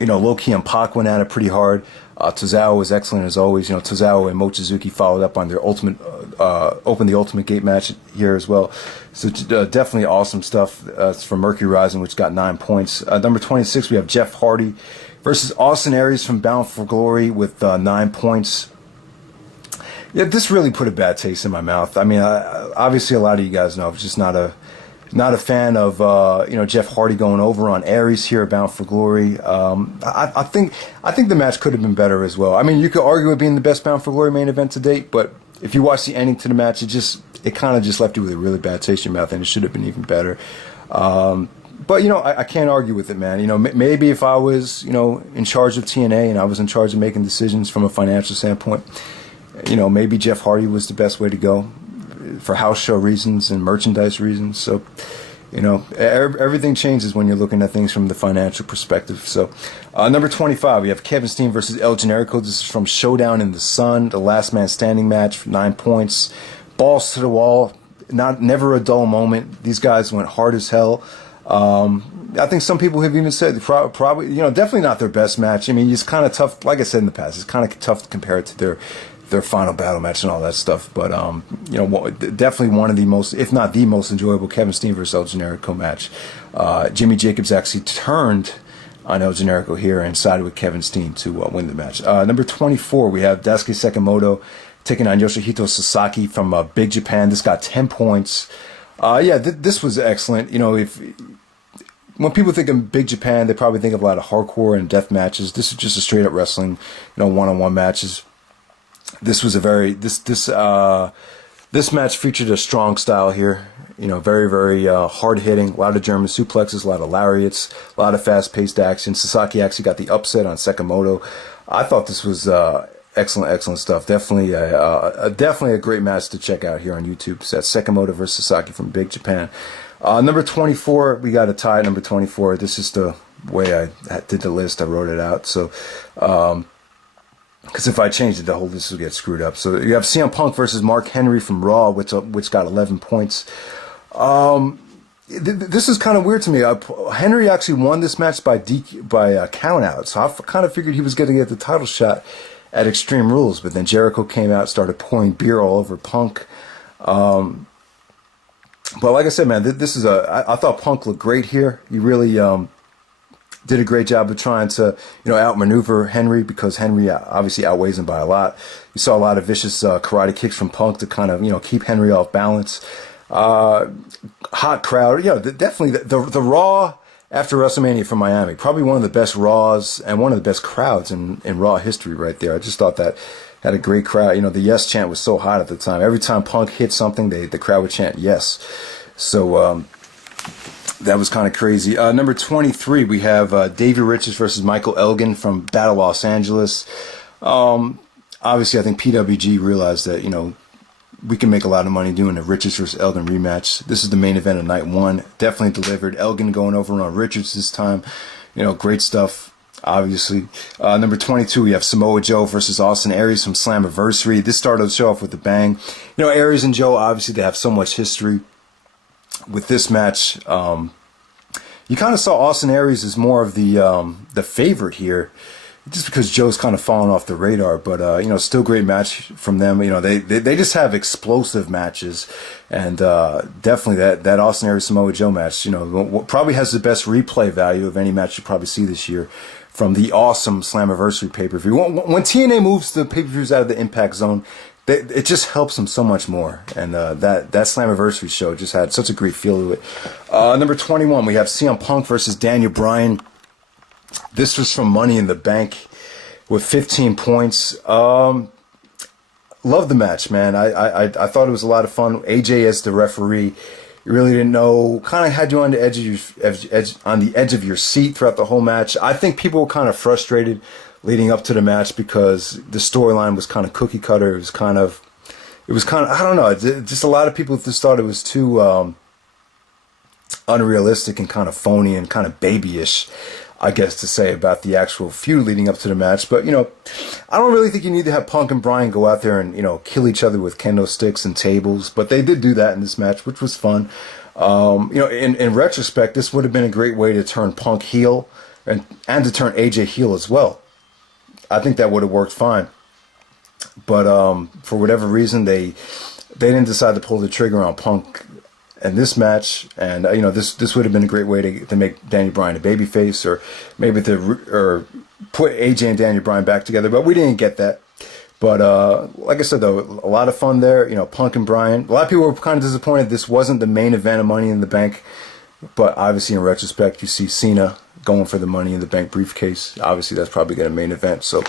Low Key and Pac went at it pretty hard. Tozawa was excellent as always. Tozawa and Mochizuki followed up on their opened the Ultimate Gate match here as well. So definitely awesome stuff. It's from Mercury Rising, which got 9 points. Number 26, we have Jeff Hardy versus Austin Aries from Bound for Glory with 9 points. Yeah, this really put a bad taste in my mouth. I mean, obviously a lot of you guys know I'm just not a fan of Jeff Hardy going over on Aries here at Bound for Glory. I think the match could have been better as well. I mean, you could argue it being the best Bound for Glory main event to date, but if you watch the ending to the match, it kind of just left you with a really bad taste in your mouth, and it should have been even better. But I can't argue with it, man. Maybe if I was in charge of TNA and I was in charge of making decisions from a financial standpoint, maybe Jeff Hardy was the best way to go for house show reasons and merchandise reasons. So, everything changes when you're looking at things from the financial perspective. So, number 25, we have Kevin Steen versus El Generico. This is from Showdown in the Sun, the last man standing match for 9 points. Balls to the wall, never a dull moment. These guys went hard as hell. I think some people have even said probably, definitely not their best match. I mean, it's kind of tough. Like I said in the past, it's kind of tough to compare it to their final battle match and all that stuff. But definitely one of the most, if not the most enjoyable Kevin Steen versus El Generico match. Jimmy Jacobs actually turned on El Generico here and sided with Kevin Steen to win the match. Number 24, we have Daisuke Sekimoto taking on Yoshihito Sasaki from Big Japan. This got 10 points. Yeah, this was excellent. You know, when people think of Big Japan, they probably think of a lot of hardcore and death matches. This is just a straight up wrestling, you know, one-on-one matches. This was a very this match featured a strong style here. You know, very, very hard hitting. A lot of German suplexes, a lot of lariats, a lot of fast paced action. Sasaki actually got the upset on Sakamoto. I thought this was excellent stuff. Definitely a great match to check out here on YouTube. So that's Sakamoto versus Sasaki from Big Japan. Number 24, we got a tie at number 24. This is the way I did the list. I wrote it out. So, because if I changed it, the whole list would get screwed up. So you have CM Punk versus Mark Henry from Raw, which got 11 points. This is kind of weird to me. Henry actually won this match by count out. So I kind of figured he was going to get the title shot at Extreme Rules, but then Jericho came out, started pouring beer all over Punk. But like I said, man, this is I thought Punk looked great here. He really did a great job of trying to, you know, outmaneuver Henry, because Henry obviously outweighs him by a lot. You saw a lot of vicious karate kicks from Punk to kind of, you know, keep Henry off balance. Hot crowd. You know, definitely the Raw after WrestleMania from Miami, probably one of the best Raws and one of the best crowds in Raw history right there. I just thought that had a great crowd. You know, the yes chant was so hot at the time. Every time Punk hit something, the crowd would chant yes. So that was kind of crazy. Number 23, we have Davey Richards versus Michael Elgin from Battle Los Angeles. Obviously, I think PWG realized that, you know, we can make a lot of money doing the Richards versus Elgin rematch. This is the main event of night one. Definitely delivered. Elgin going over on Richards this time. You know, great stuff, obviously. Number 22, we have Samoa Joe versus Austin Aries from Slammiversary. This started the show off with a bang. You know, Aries and Joe, obviously, they have so much history. With this match, you kind of saw Austin Aries as more of the favorite here, just because Joe's kind of fallen off the radar. But you know, still great match from them. You know, they just have explosive matches, and definitely that Austin Aries Samoa Joe match, you know, probably has the best replay value of any match you probably see this year from the awesome Slammiversary pay-per-view. When TNA moves the pay-per-views out of the Impact Zone, it just helps them so much more, and that Slammiversary show just had such a great feel to it. Number 21, we have CM Punk versus Daniel Bryan. This was from Money in the Bank with 15 points. Love the match, man. I thought it was a lot of fun. AJ as the referee, you really didn't know, kind of had you on the edge of your seat throughout the whole match. I think people were kind of frustrated leading up to the match because the storyline was kind of cookie cutter. It was kind of, I don't know, just a lot of people just thought it was too unrealistic and kind of phony and kind of babyish, I guess, to say about the actual feud leading up to the match. But, you know, I don't really think you need to have Punk and Bryan go out there and, you know, kill each other with kendo sticks and tables. But they did do that in this match, which was fun. You know, in retrospect, this would have been a great way to turn Punk heel and to turn AJ heel as well. I think that would have worked fine. But for whatever reason, they didn't decide to pull the trigger on Punk in this match. And, you know, this would have been a great way to make Daniel Bryan a babyface, or maybe or put AJ and Daniel Bryan back together. But we didn't get that. But like I said, though, a lot of fun there. You know, Punk and Bryan. A lot of people were kind of disappointed this wasn't the main event of Money in the Bank. But obviously, in retrospect, you see Cena going for the Money in the Bank briefcase. Obviously, that's probably going to main event. So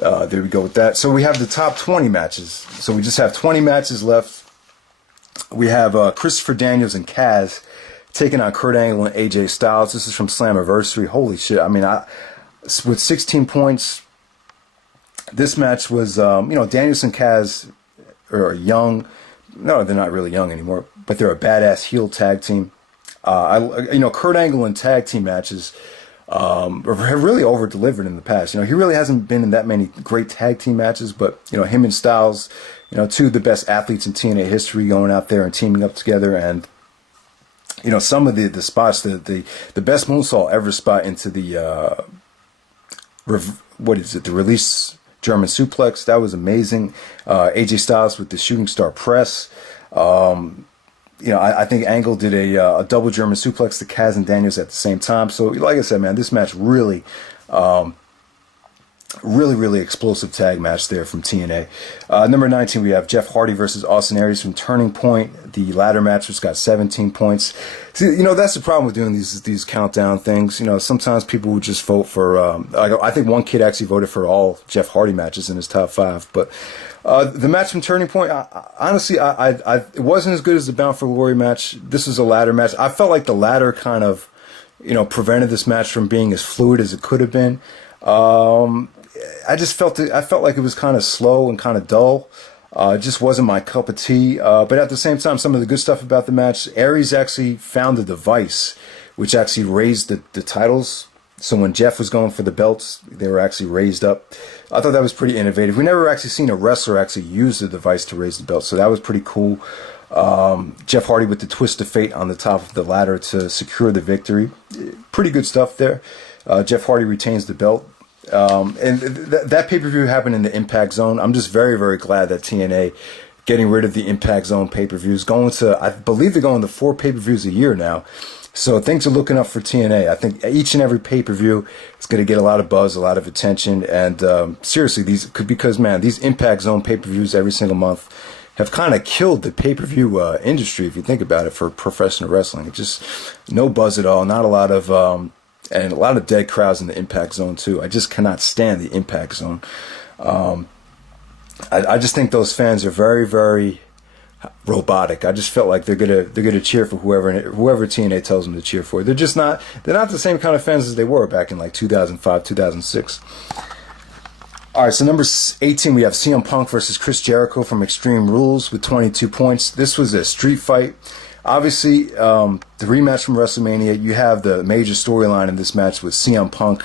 there we go with that. So we have the top 20 matches. So we just have 20 matches left. We have Christopher Daniels and Kaz taking on Kurt Angle and AJ Styles. This is from Slammiversary. Holy shit. I mean, with 16 points, this match was, you know, Daniels and Kaz are young. No, they're not really young anymore, but they're a badass heel tag team. You know, Kurt Angle in tag team matches have really over-delivered in the past. You know, he really hasn't been in that many great tag team matches, but, you know, him and Styles, you know, two of the best athletes in TNA history, going out there and teaming up together. And, you know, some of the spots, the best moonsault ever spot into the, the release German suplex, that was amazing. AJ Styles with the shooting star press. You know, I think Angle did a double German suplex to Kaz and Daniels at the same time. So, like I said, man, this match really Really, really explosive tag match there from TNA. Number 19, we have Jeff Hardy versus Austin Aries from Turning Point. The ladder match, which got 17 points. See, you know, that's the problem with doing these countdown things. You know, sometimes people would just vote for, I think one kid actually voted for all Jeff Hardy matches in his top 5. But the match from Turning Point, honestly, it wasn't as good as the Bound for Glory match. This was a ladder match. I felt like the ladder kind of, you know, prevented this match from being as fluid as it could have been. I felt like it was kind of slow and kind of dull. It just wasn't my cup of tea. But at the same time, some of the good stuff about the match, Aries actually found a device which actually raised the titles. So when Jeff was going for the belts, they were actually raised up. I thought that was pretty innovative. We never actually seen a wrestler actually use the device to raise the belt, so that was pretty cool. Jeff Hardy with the twist of fate on the top of the ladder to secure the victory. Pretty good stuff there. Jeff Hardy retains the belt. And that pay-per-view happened in the Impact Zone. I'm just very, very glad that TNA getting rid of the Impact Zone pay-per-views. I believe they're going to 4 pay-per-views a year now. So things are looking up for TNA. I think each and every pay-per-view is going to get a lot of buzz, a lot of attention. And seriously, because these Impact Zone pay-per-views every single month have kind of killed the pay-per-view industry, if you think about it, for professional wrestling. It's just no buzz at all, not a lot of... and a lot of dead crowds in the Impact Zone too. I just cannot stand the Impact Zone. I just think those fans are very, very robotic. I just felt like they're gonna cheer for whoever TNA tells them to cheer for. They're not the same kind of fans as they were back in like 2005, 2006. All right, so number 18, we have CM Punk versus Chris Jericho from Extreme Rules with 22 points. This was a street fight. Obviously, the rematch from WrestleMania, you have the major storyline in this match with CM Punk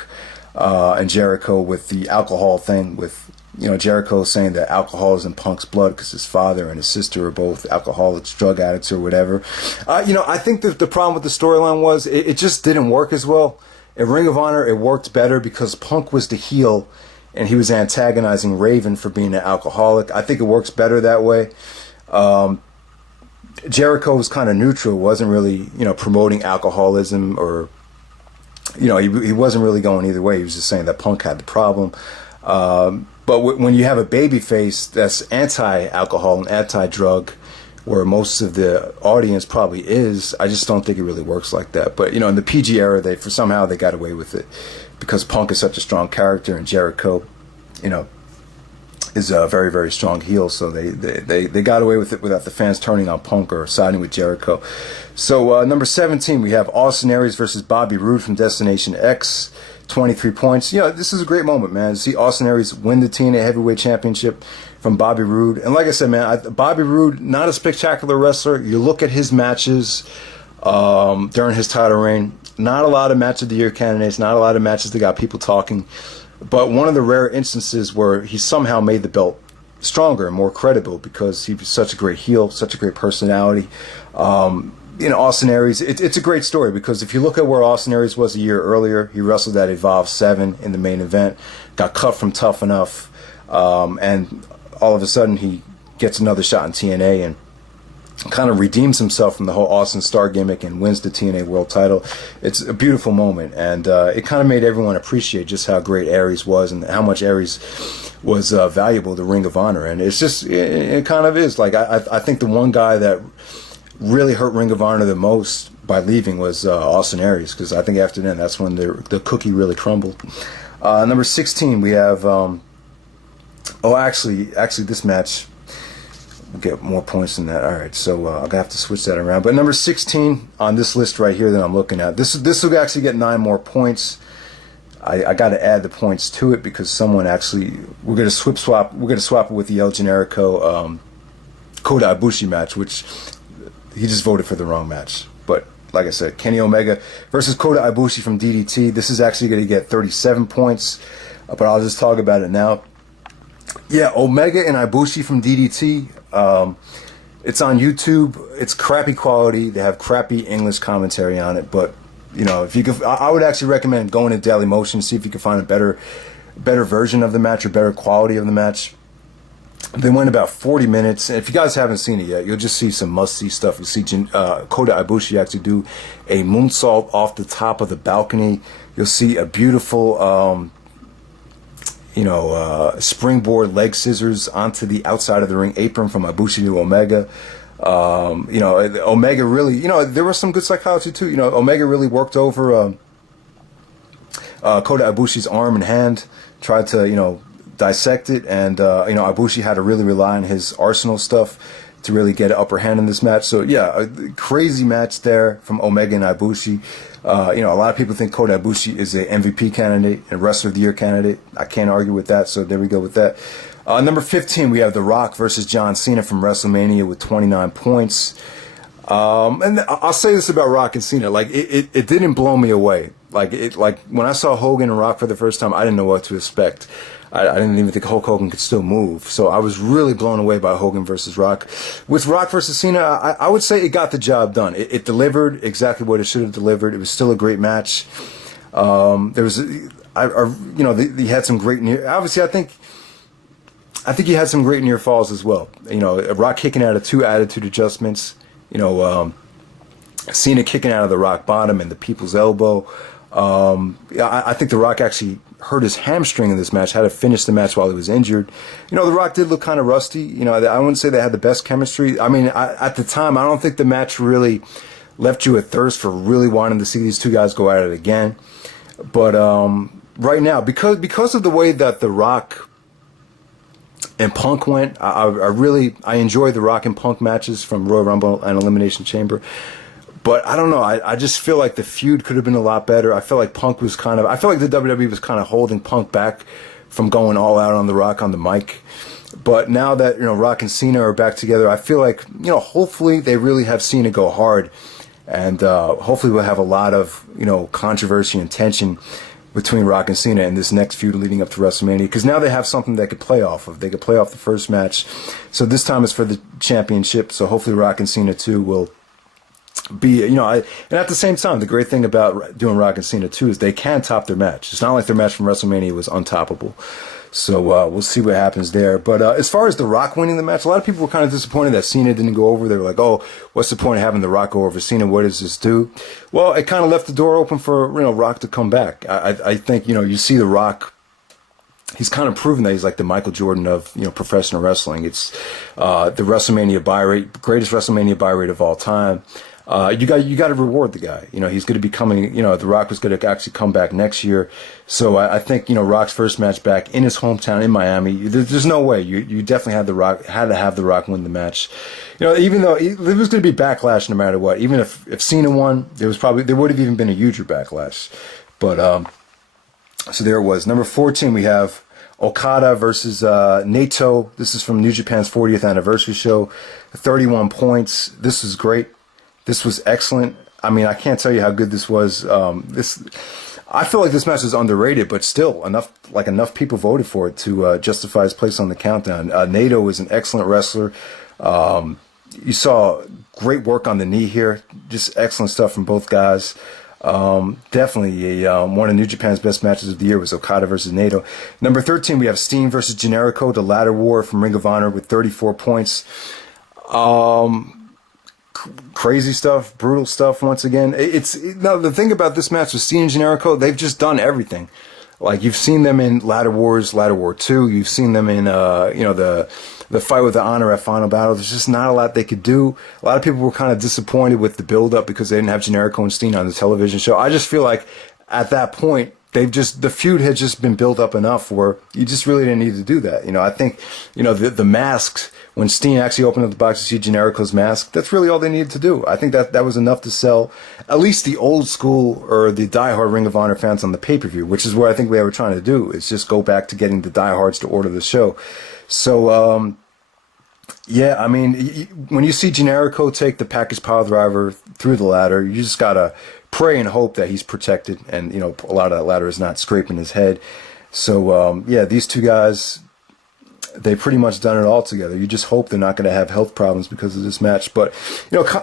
and Jericho with the alcohol thing, with, you know, Jericho saying that alcohol is in Punk's blood because his father and his sister are both alcoholics, drug addicts, or whatever. You know, I think that the problem with the storyline was it just didn't work as well. In Ring of Honor, it worked better because Punk was the heel and he was antagonizing Raven for being an alcoholic. I think it works better that way. Jericho was kind of neutral, wasn't really, you know, promoting alcoholism, or, you know, he wasn't really going either way. He was just saying that Punk had the problem. But when you have a babyface that's anti-alcohol and anti-drug, where most of the audience probably is, I just don't think it really works like that. But, you know, in the PG era, somehow they got away with it because Punk is such a strong character and Jericho, you know, is a very, very strong heel, so they got away with it without the fans turning on Punk or siding with Jericho. So number 17, we have Austin Aries versus Bobby Roode from Destination X, 23 points. You know, this is a great moment, man, to see Austin Aries win the TNA Heavyweight Championship from Bobby Roode. And like I said, man, Bobby Roode, not a spectacular wrestler. You look at his matches during his title reign, not a lot of match of the year candidates, not a lot of matches that got people talking. But one of the rare instances where he somehow made the belt stronger and more credible because he was such a great heel, such a great personality. You know, Austin Aries, it's a great story because if you look at where Austin Aries was a year earlier, he wrestled at Evolve 7 in the main event, got cut from Tough Enough, and all of a sudden he gets another shot in TNA and kind of redeems himself from the whole Austin Star gimmick and wins the TNA World Title. It's a beautiful moment, and it kind of made everyone appreciate just how great Aries was and how much Aries was valuable to Ring of Honor. And it's just, it kind of is. Like, I think the one guy that really hurt Ring of Honor the most by leaving was Austin Aries, because I think after then, that's when the cookie really crumbled. Number 16, we have, actually, this match, we'll get more points than that. All right, so I'm gonna have to switch that around. But number 16 on this list right here that I'm looking at, this will actually get 9 more points. I got to add the points to it because someone actually, we're gonna swap it with the El Generico Kota Ibushi match, which he just voted for the wrong match. But like I said, Kenny Omega versus Kota Ibushi from DDT. This is actually going to get 37 points, but I'll just talk about it now. Yeah, Omega and Ibushi from DDT. It's on YouTube. It's crappy quality. They have crappy English commentary on it. But you know, if you could, I would actually recommend going to Daily Motion, see if you can find a better version of the match or better quality of the match. They went about 40 minutes, and if you guys haven't seen it yet, you'll just see some must-see stuff. You'll see Kota Ibushi actually do a moonsault off the top of the balcony. You'll see a beautiful, springboard leg scissors onto the outside of the ring apron from Ibushi to Omega. Omega really, there was some good psychology too. Omega really worked over Kota Ibushi's arm and hand, tried to, dissect it, and, Ibushi had to really rely on his arsenal stuff to really get an upper hand in this match. So, yeah, a crazy match there from Omega and Ibushi. A lot of people think Kota Ibushi is an MVP candidate and Wrestler of the Year candidate. I can't argue with that, so there we go with that. Number 15, we have The Rock versus John Cena from Wrestlemania with 29 points. And I'll say this about Rock and Cena, like it didn't blow me away. Like when I saw Hogan and Rock for the first time, I didn't know what to expect. I didn't even think Hulk Hogan could still move. So I was really blown away by Hogan versus Rock. With Rock versus Cena, I would say it got the job done. It delivered exactly what it should have delivered. It was still a great match. There was, he had some great near. Obviously, I think he had some great near falls as well. Rock kicking out of 2 attitude adjustments. Cena kicking out of the Rock bottom and the people's elbow. I think The Rock actually hurt his hamstring in this match, had to finish the match while he was injured. The Rock did look kind of rusty. I wouldn't say they had the best chemistry. I mean, at the time, I don't think the match really left you a thirst for really wanting to see these two guys go at it again. But right now, because of the way that The Rock and Punk went, I enjoy the Rock and Punk matches from Royal Rumble and Elimination Chamber. But I don't know. I just feel like the feud could have been a lot better. I feel like the WWE was kind of holding Punk back from going all out on The Rock on the mic. But now that, Rock and Cena are back together, I feel like, hopefully they really have Cena go hard. And hopefully we'll have a lot of, controversy and tension between Rock and Cena in this next feud leading up to WrestleMania. Because now they have something they could play off of. They could play off the first match. So this time it's for the championship. So hopefully Rock and Cena too will be, and at the same time, the great thing about doing Rock and Cena too is they can top their match. It's not like their match from WrestleMania was untoppable. So we'll see what happens there. But as far as The Rock winning the match, a lot of people were kind of disappointed that Cena didn't go over. They were like, oh, what's the point of having The Rock go over Cena? What does this do? Well, it kind of left the door open for, Rock to come back. I think, you see The Rock, he's kind of proven that he's like the Michael Jordan of, professional wrestling. It's the WrestleMania buy rate, greatest WrestleMania buy rate of all time. You got to reward the guy. He's going to be coming. The Rock was going to actually come back next year. So I think Rock's first match back in his hometown in Miami. There's no way you definitely had to have the Rock win the match. Even though there was going to be backlash no matter what. Even if Cena won, there would have even been a huger backlash. But so there it was. Number 14, we have Okada versus Naito. This is from New Japan's 40th anniversary show. 31 points. This was great. This was excellent. I mean, I can't tell you how good this was. I feel like this match is underrated, but still enough people voted for it to justify his place on the countdown. Naito is an excellent wrestler. You saw great work on the knee here. Just excellent stuff from both guys. Definitely one of New Japan's best matches of the year was Okada versus Naito. Number 13, we have Steen versus Jericho, the ladder war from Ring of Honor with 34 points. Crazy stuff, brutal stuff once again. Now the thing about this match with Steen and Jericho, they've just done everything. Like you've seen them in Ladder Wars, Ladder War 2. You've seen them in the fight with the Honor at Final Battle. There's just not a lot they could do. A lot of people were kind of disappointed with the build up because they didn't have Jericho and Steen on the television show. I just feel like at that point the feud had just been built up enough where you just really didn't need to do that. I think the masks. When Steen actually opened up the box to see Jericho's mask, that's really all they needed to do. I think that was enough to sell at least the old school or the diehard Ring of Honor fans on the pay-per-view, which is what I think they were trying to do, is just go back to getting the diehards to order the show. So, yeah, I mean, when you see Jericho take the package pile driver through the ladder, you just got to pray and hope that he's protected and, a lot of that ladder is not scraping his head. So, yeah, these two guys, they pretty much done it all together. You just hope they're not going to have health problems because of this match. But,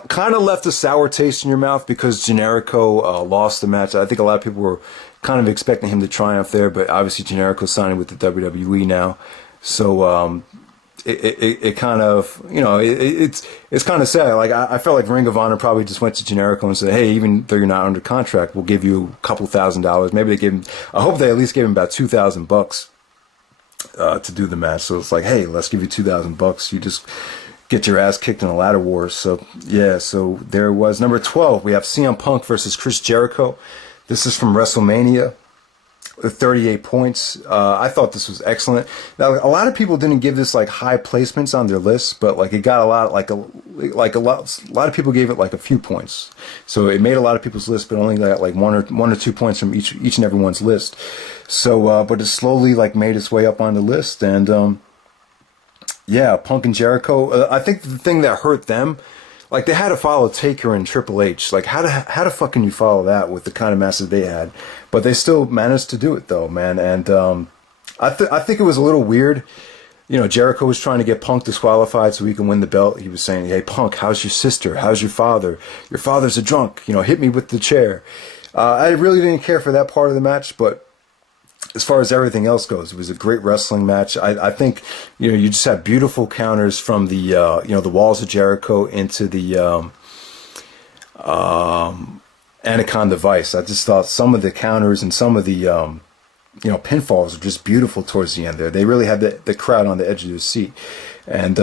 kind of left a sour taste in your mouth because Jericho lost the match. I think a lot of people were kind of expecting him to triumph there, but obviously Jericho's signing with the WWE now. So it kind of, it's kind of sad. Like I felt like Ring of Honor probably just went to Jericho and said, hey, even though you're not under contract, we'll give you a couple $1,000. Maybe they gave him, I hope they at least gave him about $2,000. to do the match. So it's like, hey, let's give you $2,000. You just get your ass kicked in a ladder war. So yeah, so there was number 12. We have CM Punk versus Chris Jericho. This is from WrestleMania. 38 points. I thought this was excellent. Now, a lot of people didn't give this like high placements on their list, but like it got a lot of people gave it like a few points. So it made a lot of people's list, but only got like one or 2 points from each and everyone's list. So, but it slowly like made its way up on the list, and yeah, Punk and Jericho. I think the thing that hurt them, like they had to follow Taker and Triple H. Like how the fuck can you follow that with the kind of matches they had? But they still managed to do it though, man. And I think it was a little weird. You know, Jericho was trying to get Punk disqualified so he can win the belt. He was saying, "Hey, Punk, how's your sister? How's your father? Your father's a drunk. You know, hit me with the chair." I really didn't care for that part of the match, but as far as everything else goes, it was a great wrestling match. I think, you know, you just had beautiful counters from the, you know, the walls of Jericho into the Anaconda Vice. I just thought some of the counters and some of the, you know, pinfalls were just beautiful towards the end there. They really had the crowd on the edge of their seat. And,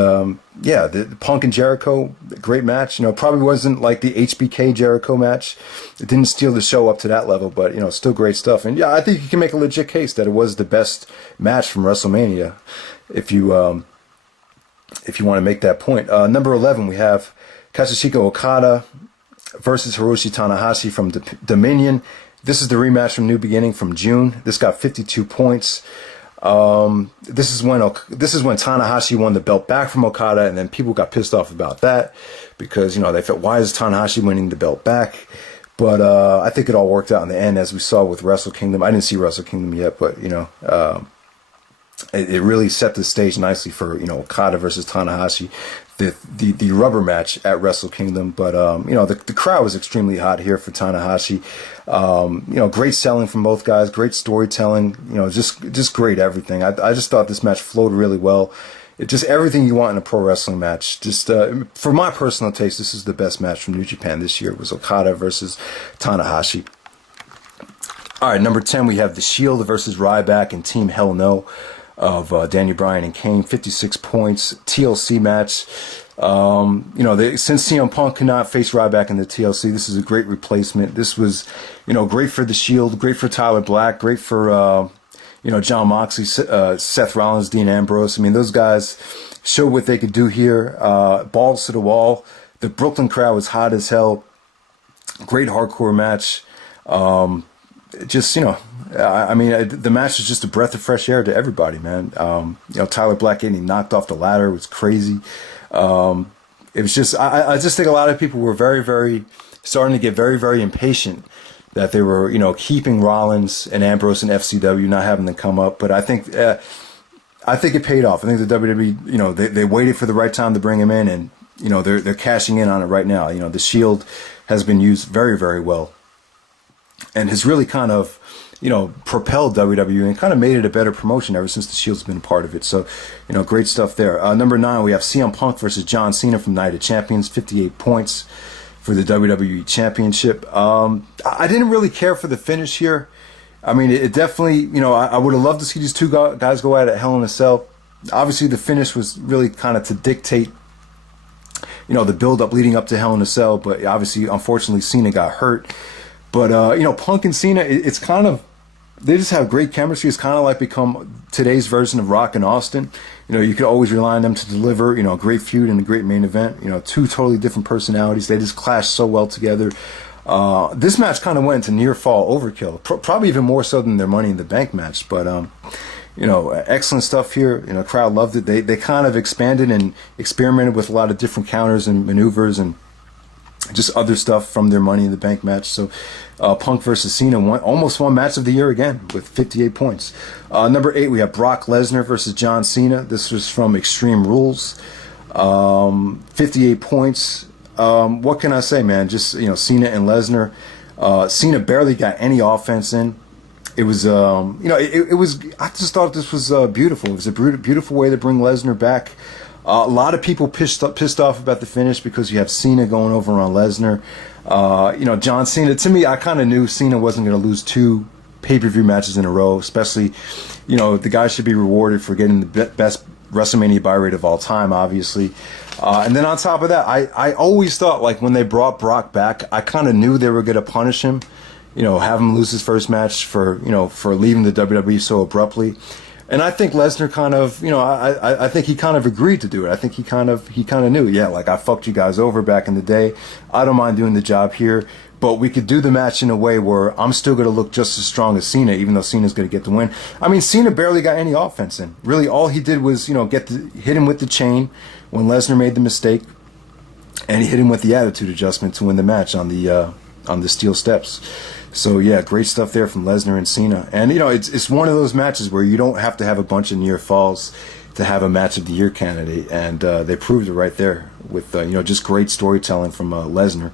yeah, the Punk and Jericho, great match. You know, probably wasn't like the HBK Jericho match. It didn't steal the show up to that level, but, you know, still great stuff. And, yeah, I think you can make a legit case that it was the best match from WrestleMania if you want to make that point. Number 11, we have Kazuchika Okada versus Hiroshi Tanahashi from Dominion. This is the rematch from New Beginning from June. This got 52 points. This is when Tanahashi won the belt back from Okada, and then people got pissed off about that because, you know, they felt, why is Tanahashi winning the belt back? But I think it all worked out in the end, as we saw with Wrestle Kingdom. I didn't see Wrestle Kingdom yet, but, you know, it really set the stage nicely for, you know, Okada versus Tanahashi, the rubber match at Wrestle Kingdom. But you know, the crowd was extremely hot here for Tanahashi. You know, great selling from both guys, great storytelling. You know, just great everything. I just thought this match flowed really well. It just everything you want in a pro wrestling match. Just for my personal taste, this is the best match from New Japan this year. It was Okada versus Tanahashi. All right, number 10, we have The Shield versus Ryback and Team Hell No of Daniel Bryan and Kane, 56 points, TLC match. You know, since CM Punk could not face Ryback in the TLC, this is a great replacement. This was, you know, great for The Shield, great for Tyler Black, great for, you know, John Moxley, Seth Rollins, Dean Ambrose. I mean, those guys showed what they could do here. Balls to the wall. The Brooklyn crowd was hot as hell. Great hardcore match. Just, you know, I mean, the match was just a breath of fresh air to everybody, man. You know, Tyler Black getting knocked off the ladder was crazy. It was just, I just think a lot of people were very, very starting to get very, very impatient that they were, you know, keeping Rollins and Ambrose and FCW, not having them come up. But I think it paid off. I think the WWE, you know, they waited for the right time to bring him in, and, you know, they're cashing in on it right now. You know, the Shield has been used very, very well, and has really kind of, you know, propelled WWE and kind of made it a better promotion ever since the Shield's been a part of it. So, you know, great stuff there. Number 9, we have CM Punk versus John Cena from Night of Champions, 58 points for the WWE Championship. I didn't really care for the finish here. I mean, it definitely, you know, I would have loved to see these two guys go at it at Hell in a Cell. Obviously, the finish was really kind of to dictate, you know, the build-up leading up to Hell in a Cell. But obviously, unfortunately, Cena got hurt. But, you know, Punk and Cena, it's kind of, they just have great chemistry. It's kind of like become today's version of Rock and Austin. You know, you could always rely on them to deliver, you know, a great feud and a great main event. You know, two totally different personalities. They just clash so well together. This match kind of went to near fall overkill, probably even more so than their Money in the Bank match. But, you know, excellent stuff here. You know, crowd loved it. They kind of expanded and experimented with a lot of different counters and maneuvers and just other stuff from their Money in the Bank match. So Punk versus Cena almost won match of the year again with 58 points. Number 8, we have Brock Lesnar versus John Cena. This was from Extreme Rules. 58 points. What can I say, man? Just, you know, Cena and Lesnar. Cena barely got any offense in. It was, you know, it was, I just thought this was beautiful. It was a beautiful way to bring Lesnar back. A lot of people pissed off about the finish because you have Cena going over on Lesnar. You know, John Cena, to me, I kind of knew Cena wasn't going to lose 2 pay-per-view matches in a row, especially, the guy should be rewarded for getting the best WrestleMania buy rate of all time, obviously. And then on top of that, I always thought, like, when they brought Brock back, I kind of knew they were going to punish him, have him lose his first match for leaving the WWE so abruptly. And I think Lesnar kind of, I think he kind of agreed to do it. I think he kind of knew, yeah, like, I fucked you guys over back in the day. I don't mind doing the job here, but we could do the match in a way where I'm still going to look just as strong as Cena, even though Cena's going to get the win. I mean, Cena barely got any offense in. Really, all he did was, hit him with the chain when Lesnar made the mistake, and he hit him with the attitude adjustment to win the match on the steel steps. So yeah, great stuff there from Lesnar and Cena. And it's one of those matches where you don't have to have a bunch of near falls to have a match of the year candidate, and they proved it right there with just great storytelling from Lesnar.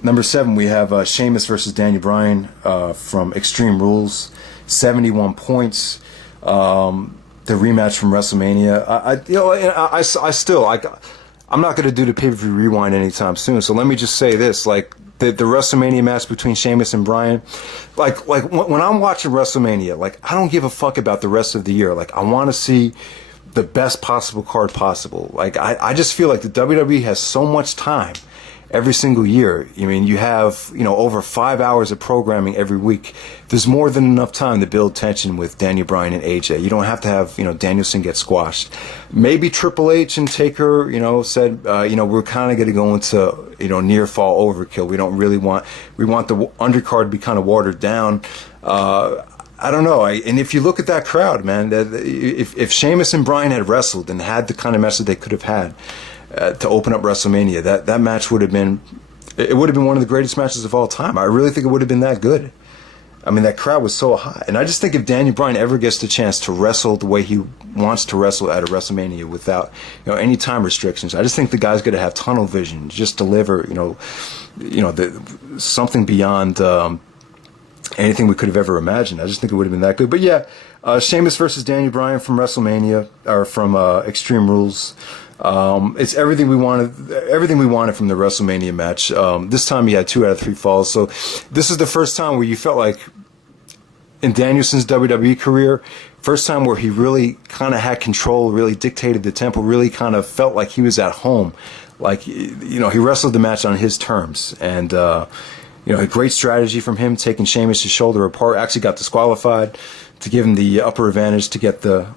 Number 7, we have Sheamus versus Daniel Bryan from Extreme Rules, 71 points. The rematch from WrestleMania. I'm not going to do the pay-per-view rewind anytime soon. So let me just say this: like the WrestleMania match between Sheamus and Bryan, like when I'm watching WrestleMania, like I don't give a fuck about the rest of the year. Like I want to see the best possible card possible. Like I just feel like the WWE has so much time every single year. I mean, you have, over 5 hours of programming every week. There's more than enough time to build tension with Daniel Bryan and AJ. You don't have to have, Danielson get squashed. Maybe Triple H and Taker, said, we're kind of going to go into, near fall overkill. We want the undercard to be kind of watered down. I don't know. And if you look at that crowd, man, if Sheamus and Bryan had wrestled and had the kind of match that they could have had, to open up WrestleMania, that match would have been one of the greatest matches of all time. I really think it would have been that good. I mean, that crowd was so hot. And I just think if Daniel Bryan ever gets the chance to wrestle the way he wants to wrestle at a WrestleMania without any time restrictions, I just think the guy's going to have tunnel vision, just deliver something beyond anything we could have ever imagined. I just think it would have been that good. But yeah, Sheamus versus Daniel Bryan from WrestleMania, or from Extreme Rules. It's everything we wanted from the WrestleMania match. This time he had 2 out of 3 falls. So this is the first time where you felt like, in Danielson's WWE career, first time where he really kind of had control, really dictated the tempo, really kind of felt like he was at home. Like, he wrestled the match on his terms. And, a great strategy from him, taking Sheamus' shoulder apart, actually got disqualified to give him the upper advantage to get the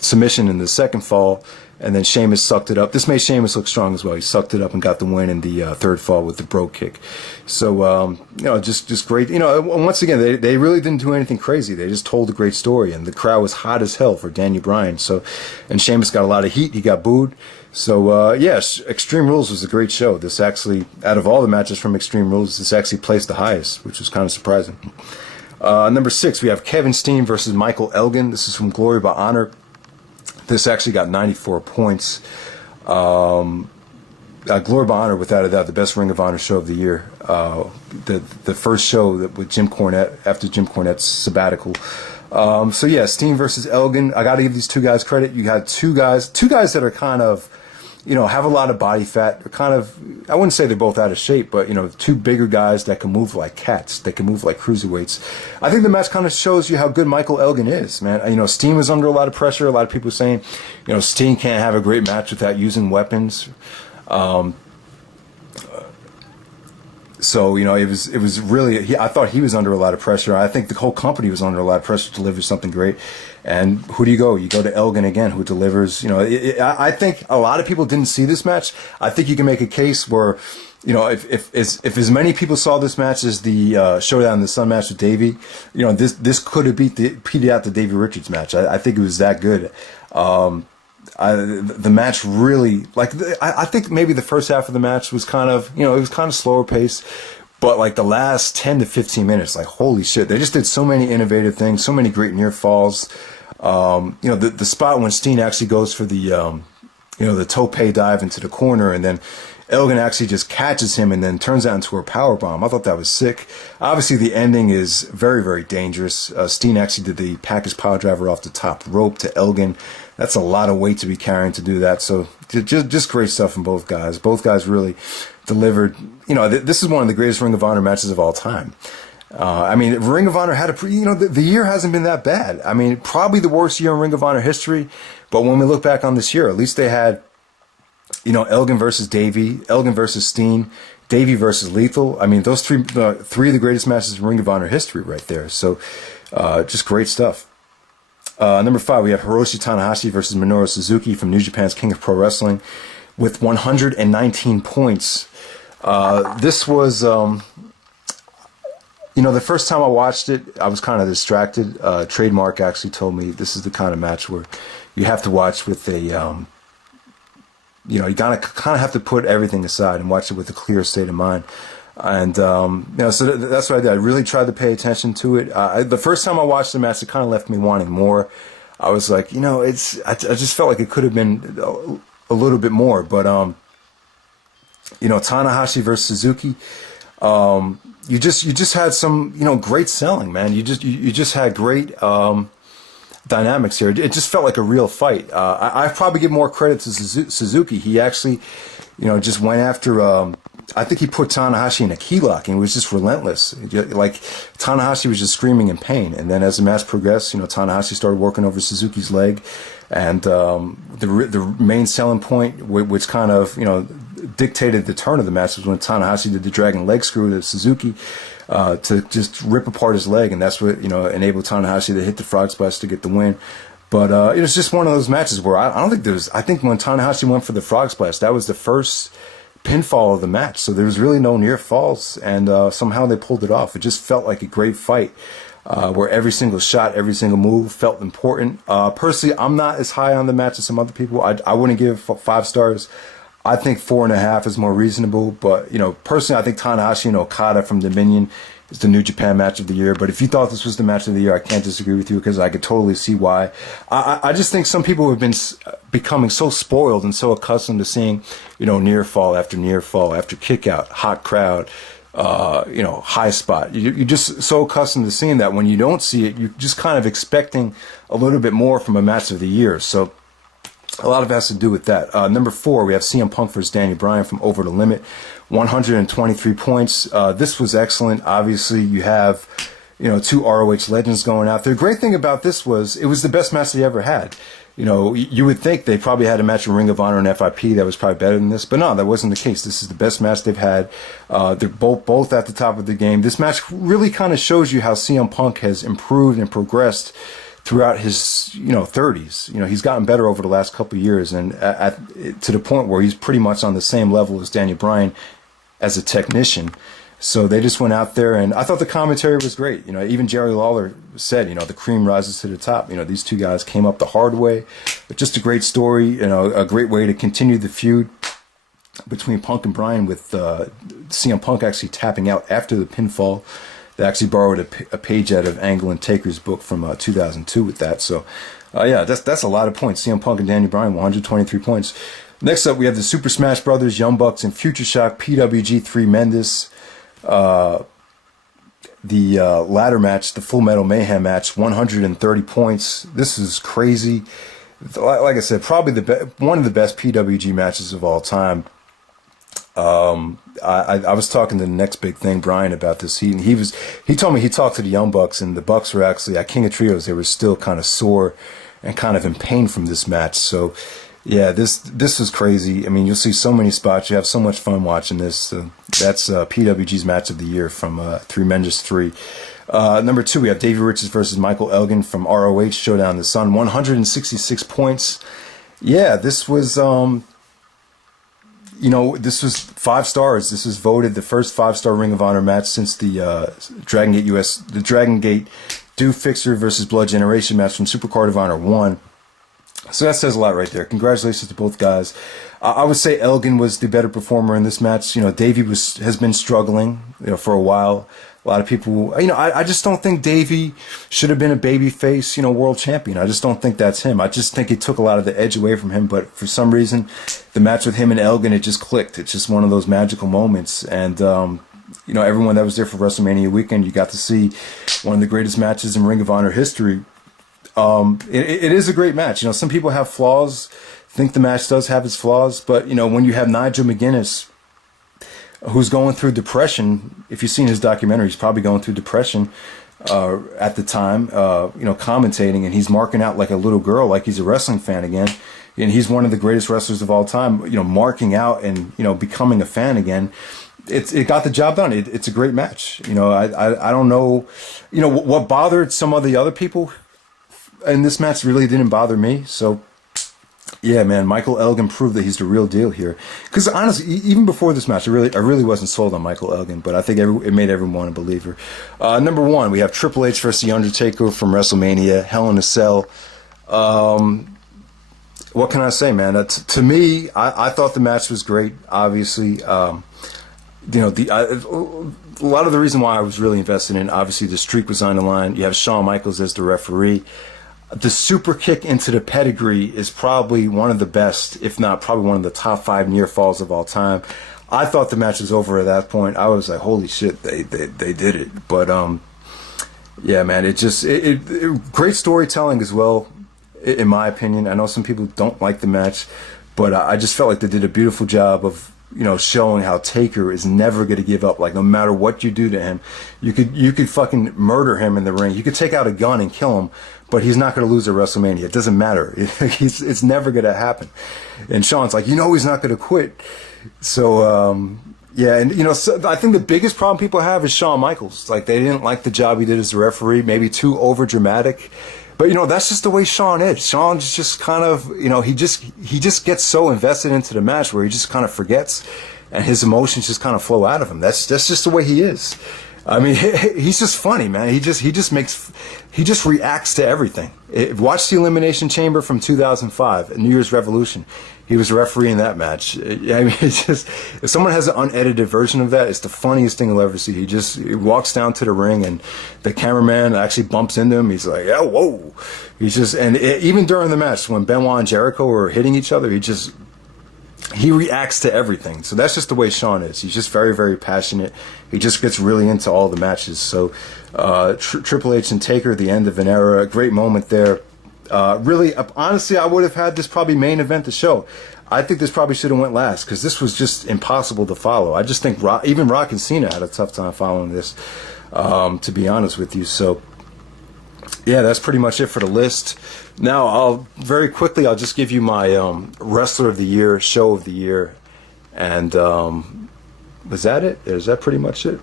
submission in the second fall. And then Sheamus sucked it up. This made Sheamus look strong as well. He sucked it up and got the win in the third fall with the brogue kick. So, just great. Once again, they really didn't do anything crazy. They just told a great story, and the crowd was hot as hell for Daniel Bryan. So, and Sheamus got a lot of heat. He got booed. So, yes, Extreme Rules was a great show. This actually, out of all the matches from Extreme Rules, this actually placed the highest, which was kind of surprising. Number 6, we have Kevin Steen versus Michael Elgin. This is from Glory by Honor. This actually got 94 points. Glory by Honor, without a doubt, the best Ring of Honor show of the year. The first show with Jim Cornette, after Jim Cornette's sabbatical. So yeah, Steen versus Elgin. I got to give these 2 guys credit. You got two guys that are kind of, have a lot of body fat. They're kind of, I wouldn't say they're both out of shape, but, 2 bigger guys that can move like cats. They can move like cruiserweights. I think the match kind of shows you how good Michael Elgin is, man. Steen was under a lot of pressure. A lot of people saying, Steen can't have a great match without using weapons. So, it was really, I thought he was under a lot of pressure. I think the whole company was under a lot of pressure to deliver something great. And who do you go? You go to Elgin again, who delivers. I think a lot of people didn't see this match. I think you can make a case where, if as many people saw this match as the Showdown in the Sun match with Davey, this could have beat out the Davey Richards match. I think it was that good. The match really, I think maybe the first half of the match was kind of, it was kind of slower paced, but like the last 10 to 15 minutes, like holy shit, they just did so many innovative things, so many great near falls. The spot when Steen actually goes for the tope dive into the corner, and then Elgin actually just catches him and then turns that into a powerbomb. I thought that was sick. Obviously, the ending is very, very dangerous. Steen actually did the package power driver off the top rope to Elgin. That's a lot of weight to be carrying to do that. So just great stuff from both guys. Both guys really delivered. This is one of the greatest Ring of Honor matches of all time. I mean, Ring of Honor had the year hasn't been that bad. I mean, probably the worst year in Ring of Honor history. But when we look back on this year, at least they had, Elgin versus Davey, Elgin versus Steen, Davey versus Lethal. I mean, those three of the greatest matches in Ring of Honor history right there. So, just great stuff. Number 5, we have Hiroshi Tanahashi versus Minoru Suzuki from New Japan's King of Pro Wrestling with 119 points. This was, the first time I watched it, I was kind of distracted. Trademark actually told me this is the kind of match where you have to watch with a, you kind of have to put everything aside and watch it with a clear state of mind. And, so that's what I did. I really tried to pay attention to it. The first time I watched the match, it kind of left me wanting more. I was like, I just felt like it could have been a little bit more. But, Tanahashi versus Suzuki, you just had some, great selling, man. You just had great, dynamics here. It just felt like a real fight. I probably give more credit to Suzuki. He actually, just went after, I think he put Tanahashi in a key lock and it was just relentless. Like Tanahashi was just screaming in pain. And then as the match progressed, Tanahashi started working over Suzuki's leg, and the main selling point, which kind of dictated the turn of the match, was when Tanahashi did the dragon leg screw to Suzuki to just rip apart his leg, and that's what enabled Tanahashi to hit the frog splash to get the win. But it was just one of those matches where I don't think I think when Tanahashi went for the frog splash, that was the first pinfall of the match, so there was really no near falls, and somehow they pulled it off. It just felt like a great fight, where every single shot, every single move felt important. Personally, I'm not as high on the match as some other people. I wouldn't give 5 stars. I think 4.5 is more reasonable, but personally, I think Tanahashi and Okada from Dominion is the New Japan match of the year. But if you thought this was the match of the year, I can't disagree with you, because I could totally see why. I just think some people have been becoming so spoiled and so accustomed to seeing, near fall after kick out, hot crowd, high spot. You're just so accustomed to seeing that when you don't see it, you're just kind of expecting a little bit more from a match of the year. So a lot of it has to do with that. Number 4, we have CM Punk versus Bryan from Over the Limit, 123 points. This was excellent. Obviously, you have, 2 ROH legends going out there. The great thing about this was it was the best match they ever had. You would think they probably had a match in Ring of Honor and FIP that was probably better than this, but no, that wasn't the case. This is the best match they've had. They're both at the top of the game. This match really kind of shows you how CM Punk has improved and progressed throughout his 30s. He's gotten better over the last couple of years, and to the point where he's pretty much on the same level as Bryan as a technician. So they just went out there, and I thought the commentary was great. Even Jerry Lawler said, the cream rises to the top. These two guys came up the hard way. But just a great story, a great way to continue the feud between Punk and Bryan, with CM Punk actually tapping out after the pinfall. They actually borrowed a page out of Angle and Taker's book from 2002 with that. So, that's a lot of points. CM Punk and Bryan, 123 points. Next up, we have the Super Smash Brothers, Young Bucks, and Future Shock, PWG Threemendous. The ladder match, the Full Metal Mayhem match, 130 points. This is crazy. Like I said, probably one of the best PWG matches of all time. I was talking to the next big thing, Bryan, about this. He told me he talked to the Young Bucks, and the Bucks were actually at King of Trios. They were still kind of sore and kind of in pain from this match. So, yeah, this is crazy. I mean, you'll see so many spots. You have so much fun watching this. That's PWG's match of the year from Threemendous 3. Number 2, we have Davey Richards versus Michael Elgin from ROH Showdown in the Sun, 166 points. Yeah, this was this was 5 stars. This was voted the first 5-star Ring of Honor match since the Dragon Gate Do Fixer versus Blood Generation match from Supercard of Honor 1. So that says a lot right there. Congratulations to both guys. I would say Elgin was the better performer in this match. Davey has been struggling, for a while. A lot of people, I just don't think Davey should have been a babyface, world champion. I just don't think that's him. I just think it took a lot of the edge away from him. But for some reason, the match with him and Elgin, it just clicked. It's just one of those magical moments. And, everyone that was there for WrestleMania weekend, you got to see one of the greatest matches in Ring of Honor history. It is a great match. Some people have flaws, think the match does have its flaws, but, when you have Nigel McGuinness who's going through depression. If you've seen his documentary, he's probably going through depression at the time, commentating, and he's marking out like a little girl, like he's a wrestling fan again. And he's one of the greatest wrestlers of all time, marking out and, becoming a fan again. It got the job done. It's a great match. I don't know, what bothered some of the other people in this match really didn't bother me. So, yeah, man, Michael Elgin proved that he's the real deal here. Because honestly, even before this match, I really wasn't sold on Michael Elgin, but I think it made everyone a believer. Number 1, we have Triple H versus The Undertaker from WrestleMania, Hell in a Cell. What can I say, man? To me, I thought the match was great. Obviously, a lot of the reason why I was really invested in, obviously, the streak was on the line. You have Shawn Michaels as the referee. The super kick into the pedigree is probably one of the best, if not probably one of the top 5 near falls of all time. I thought the match was over at that point. I was like, holy shit, they did it. But yeah, man, it great storytelling as well. In my opinion, I know some people don't like the match, but I just felt like they did a beautiful job of, showing how Taker is never going to give up. Like, no matter what you do to him, you could fucking murder him in the ring. You could take out a gun and kill him, but he's not going to lose at WrestleMania. It doesn't matter. It's never going to happen. And Shawn's like, he's not going to quit. So, yeah, and so I think the biggest problem people have is Shawn Michaels. Like, they didn't like the job he did as a referee, maybe too over dramatic. But that's just the way Shawn is. Shawn's just kind of, he just gets so invested into the match where he just kind of forgets, and his emotions just kind of flow out of him. That's just the way he is. I mean, he's just funny, man. He just reacts to everything. Watch the Elimination Chamber from 2005, New Year's Revolution. He was refereeing that match. I mean, it's just, if someone has an unedited version of that, it's the funniest thing you'll ever see. He walks down to the ring, and the cameraman actually bumps into him. He's like, "Oh, whoa!" Even during the match, when Benoit and Jericho were hitting each other, he reacts to everything. So that's just the way Shawn is. He's just very, very passionate. He just gets really into all the matches. So Triple H and Taker, the end of an era, a great moment there. Really, honestly, I would have had this probably main event the show. I think this probably should have went last because this was just impossible to follow. I just think even Rock and Cena had a tough time following this, to be honest with you. So, yeah, that's pretty much it for the list. Now, I'll just give you my Wrestler of the Year, Show of the Year, and was that it? Is that pretty much it?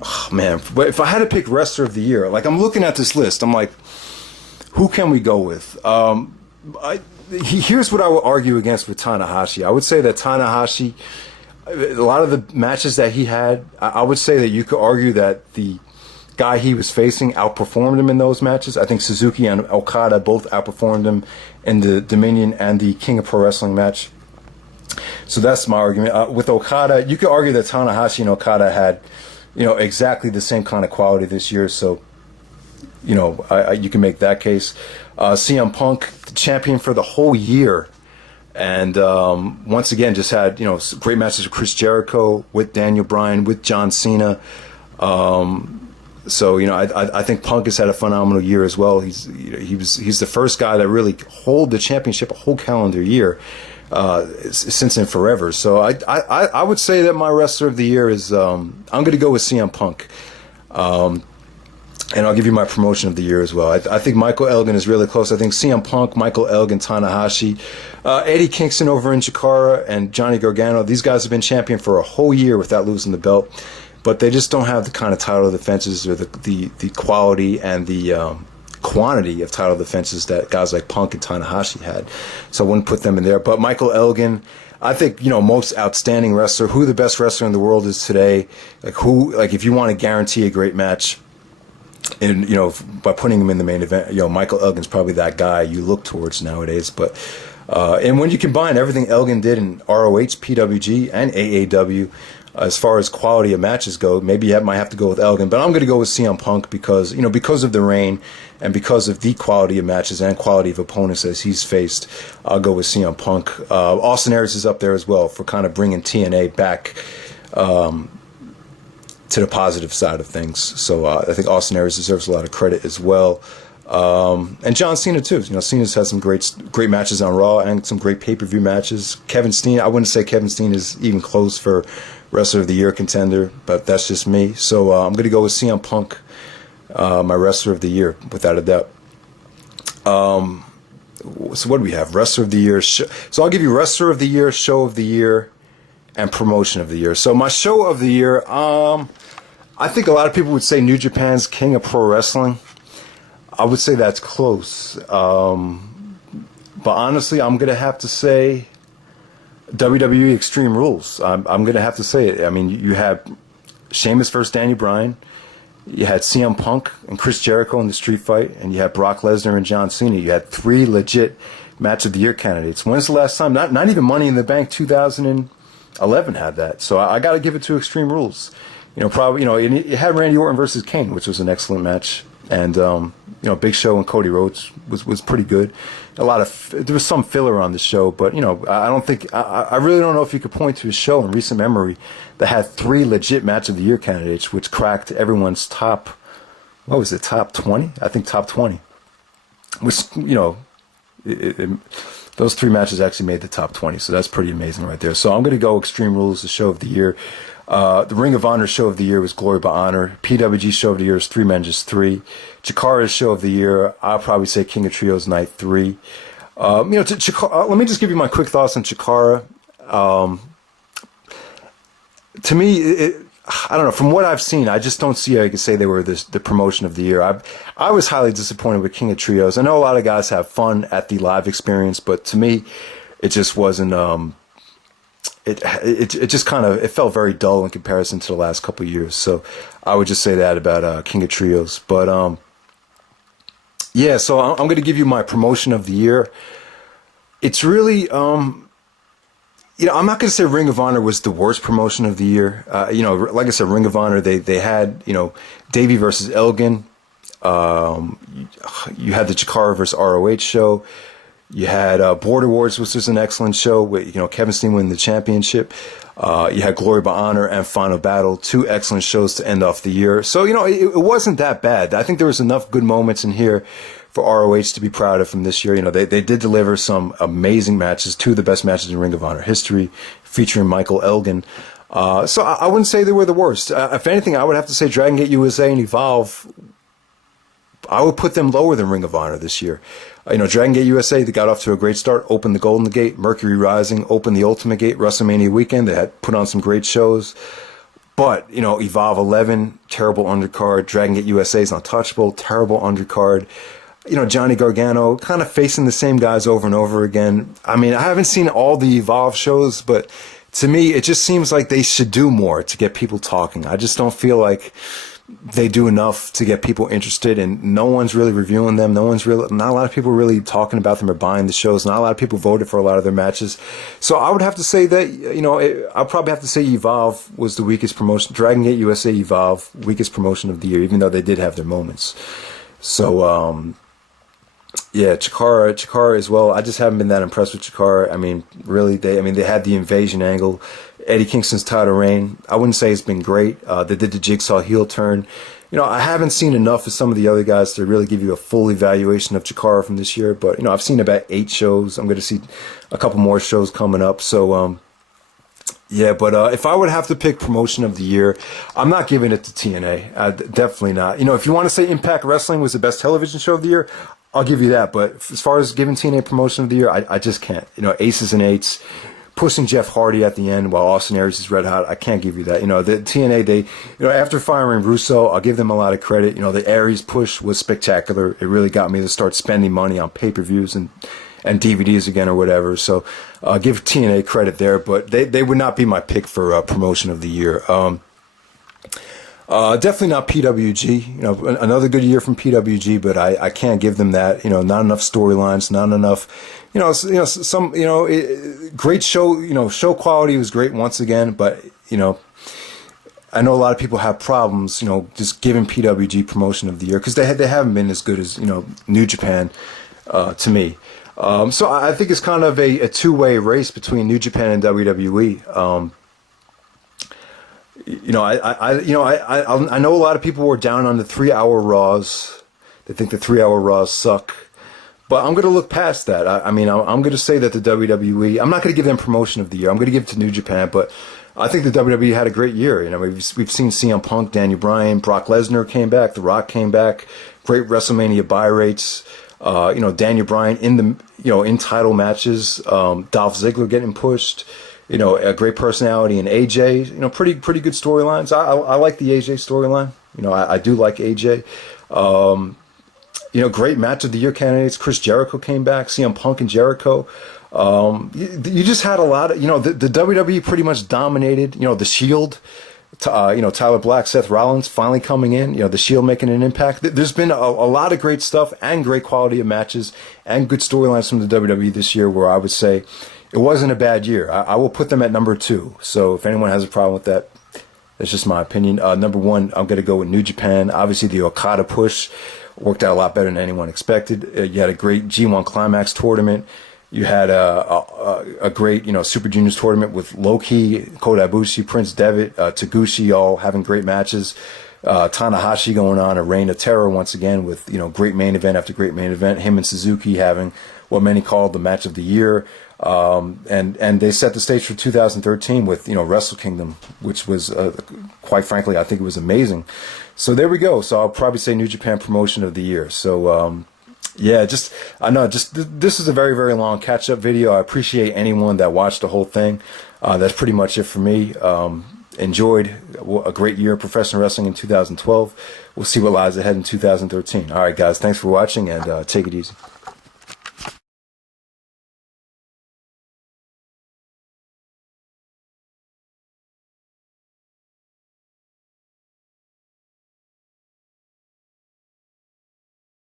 Oh, man, but if I had to pick Wrestler of the Year, like, I'm looking at this list, I'm like, who can we go with? Here's what I would argue against with Tanahashi. I would say that Tanahashi, a lot of the matches that he had, I would say that you could argue that the guy he was facing outperformed him in those matches. I think Suzuki and Okada both outperformed him in the Dominion and the King of Pro Wrestling match. So that's my argument. With Okada, you could argue that Tanahashi and Okada had, exactly the same kind of quality this year. So, you can make that case. CM Punk, the champion for the whole year, and once again just had great matches with Chris Jericho, with Daniel Bryan, with John Cena. So I think Punk has had a phenomenal year as well. He's the first guy that really hold the championship a whole calendar year since and forever. So I would say that my Wrestler of the Year is I'm going to go with CM Punk. And I'll give you my Promotion of the Year as well. I think Michael Elgin is really close. I think CM Punk, Michael Elgin, Tanahashi, Eddie Kingston over in Chikara, and Johnny Gargano. These guys have been champion for a whole year without losing the belt, but they just don't have the kind of title defenses or the quality and the quantity of title defenses that guys like Punk and Tanahashi had. So I wouldn't put them in there. But Michael Elgin, I think, most outstanding wrestler. Who the best wrestler in the world is today? Like if you want to guarantee a great match, and by putting him in the main event, Michael Elgin's probably that guy you look towards nowadays. But and when you combine everything Elgin did in ROH, PWG, and AAW, as far as quality of matches go, maybe you might have to go with Elgin. But I'm going to go with CM Punk because of the reign and because of the quality of matches and quality of opponents as he's faced. I'll go with CM Punk. Austin Aries is up there as well for kind of bringing TNA back to the positive side of things. So I think Austin Aries deserves a lot of credit as well. And John Cena too. You know, Cena's had some great matches on Raw and some great pay-per-view matches. Kevin Steen, I wouldn't say Kevin Steen is even close for Wrestler of the Year contender, but that's just me. So I'm going to go with CM Punk, my Wrestler of the Year, without a doubt. So what do we have? Wrestler of the Year. So I'll give you Wrestler of the Year, Show of the Year, and Promotion of the Year. So my Show of the Year, I think a lot of people would say New Japan's King of Pro Wrestling. I would say that's close. But honestly, I'm going to have to say WWE Extreme Rules. I'm going to have to say it. I mean, you had Sheamus versus Danny Bryan. You had CM Punk and Chris Jericho in the street fight, and you had Brock Lesnar and John Cena. You had 3 legit Match of the Year candidates. When's the last time? Not even Money in the Bank 2011 had that. So I got to give it to Extreme Rules. You know, probably, you know, it had Randy Orton versus Kane, which was an excellent match. And, you know, Big Show and Cody Rhodes was pretty good. There was some filler on the show, but, you know, I really don't know if you could point to a show in recent memory that had 3 legit Match of the Year candidates, which cracked everyone's top 20? I think top 20. Which, you know, those 3 matches actually made the top 20, so that's pretty amazing right there. So I'm going to go Extreme Rules, the Show of the Year. The Ring of Honor Show of the Year was Glory by Honor. PWG Show of the Year is Threemendous 3. Chikara's Show of the Year, I'll probably say King of Trios Night 3. You know, let me just give you my quick thoughts on Chikara. To me, I don't know. From what I've seen, I just don't see how you can say they were the promotion of the year. I was highly disappointed with King of Trios. I know a lot of guys have fun at the live experience, but to me, it just wasn't. It just kind of, it felt very dull in comparison to the last couple of years. So I would just say that about King of Trios. But yeah, so I'm going to give you my promotion of the year. It's really, you know, I'm not going to say Ring of Honor was the worst promotion of the year. You know, like I said, Ring of Honor, they had, you know, Davey versus Elgin. You had the Chikara versus ROH show. You had Border Wars, which was an excellent show with, you know, Kevin Steen winning the championship. You had Glory by Honor and Final Battle, 2 excellent shows to end off the year. So, you know, it wasn't that bad. I think there was enough good moments in here for ROH to be proud of from this year. You know, they did deliver some amazing matches, 2 of the best matches in Ring of Honor history, featuring Michael Elgin. So I wouldn't say they were the worst. If anything, I would have to say Dragon Gate USA and Evolve, I would put them lower than Ring of Honor this year. You know, Dragon Gate USA, they got off to a great start, opened the Golden Gate. Mercury Rising opened the Ultimate Gate. WrestleMania weekend, they had put on some great shows. But, you know, Evolve 11, terrible undercard. Dragon Gate USA is untouchable, terrible undercard. You know, Johnny Gargano, kind of facing the same guys over and over again. I mean, I haven't seen all the Evolve shows, but to me, it just seems like they should do more to get people talking. I just don't feel like they do enough to get people interested, and no one's really reviewing them. Not a lot of people really talking about them or buying the shows. Not a lot of people voted for a lot of their matches. So I would have to say that, you know, I'll probably have to say Evolve was the weakest promotion. Dragon Gate USA Evolve, weakest promotion of the year, even though they did have their moments. So, yeah, Chikara as well. I just haven't been that impressed with Chikara. I mean, really, they had the invasion angle. Eddie Kingston's title reign, I wouldn't say it's been great. They did the Jigsaw heel turn. You know, I haven't seen enough of some of the other guys to really give you a full evaluation of Chikara from this year. But, you know, I've seen about 8 shows. I'm going to see a couple more shows coming up. So, yeah, but if I would have to pick promotion of the year, I'm not giving it to TNA. Definitely not. You know, if you want to say Impact Wrestling was the best television show of the year, I'll give you that. But as far as giving TNA promotion of the year, I just can't. You know, Aces and Eights, pushing Jeff Hardy at the end while Austin Aries is red hot. I can't give you that. You know, the TNA, you know, after firing Russo, I'll give them a lot of credit. You know, the Aries push was spectacular. It really got me to start spending money on pay-per-views and DVDs again or whatever. So I'll give TNA credit there, but they would not be my pick for promotion of the year. Definitely not PWG. You know, another good year from PWG, but I can't give them that. You know, not enough storylines, not enough. Great show. You know, show quality was great once again, but you know, I know a lot of people have problems. You know, just giving PWG promotion of the year because they haven't been as good as, you know, New Japan to me. So I think it's kind of a 2-way race between New Japan and WWE. I know a lot of people were down on the 3-hour Raws. They think the 3-hour Raws suck. But I'm going to look past that. I mean, I'm going to say that the WWE, I'm not going to give them promotion of the year. I'm going to give it to New Japan, but I think the WWE had a great year. You know, we've seen CM Punk, Daniel Bryan, Brock Lesnar came back, The Rock came back, great WrestleMania buy rates. You know, Daniel Bryan in title matches, Dolph Ziggler getting pushed. You know, a great personality in AJ. You know, pretty good storylines. I like the AJ storyline. You know, I do like AJ. You know, great match of the year candidates. Chris Jericho came back. CM Punk and Jericho. You just had a lot of, you know, the WWE pretty much dominated. You know, the Shield. You know, Tyler Black, Seth Rollins finally coming in. You know, the Shield making an impact. There's been a lot of great stuff and great quality of matches and good storylines from the WWE this year, where I would say it wasn't a bad year. I will put them at number 2. So if anyone has a problem with that, that's just my opinion. Number 1, I'm going to go with New Japan. Obviously, the Okada push worked out a lot better than anyone expected. You had a great G1 Climax tournament. You had a great, you know, Super Juniors tournament with Low-Key, Kota Ibushi, Prince Devitt, Taguchi, all having great matches. Tanahashi going on a reign of terror once again with, you know, great main event after great main event. Him and Suzuki having what many called the match of the year. And they set the stage for 2013 with, you know, Wrestle Kingdom, which was, quite frankly, I think it was amazing. So there we go. So I'll probably say New Japan Promotion of the Year. So, yeah, I know this is a very, very long catch-up video. I appreciate anyone that watched the whole thing. That's pretty much it for me. Enjoyed a great year of professional wrestling in 2012. We'll see what lies ahead in 2013. All right, guys, thanks for watching, and take it easy.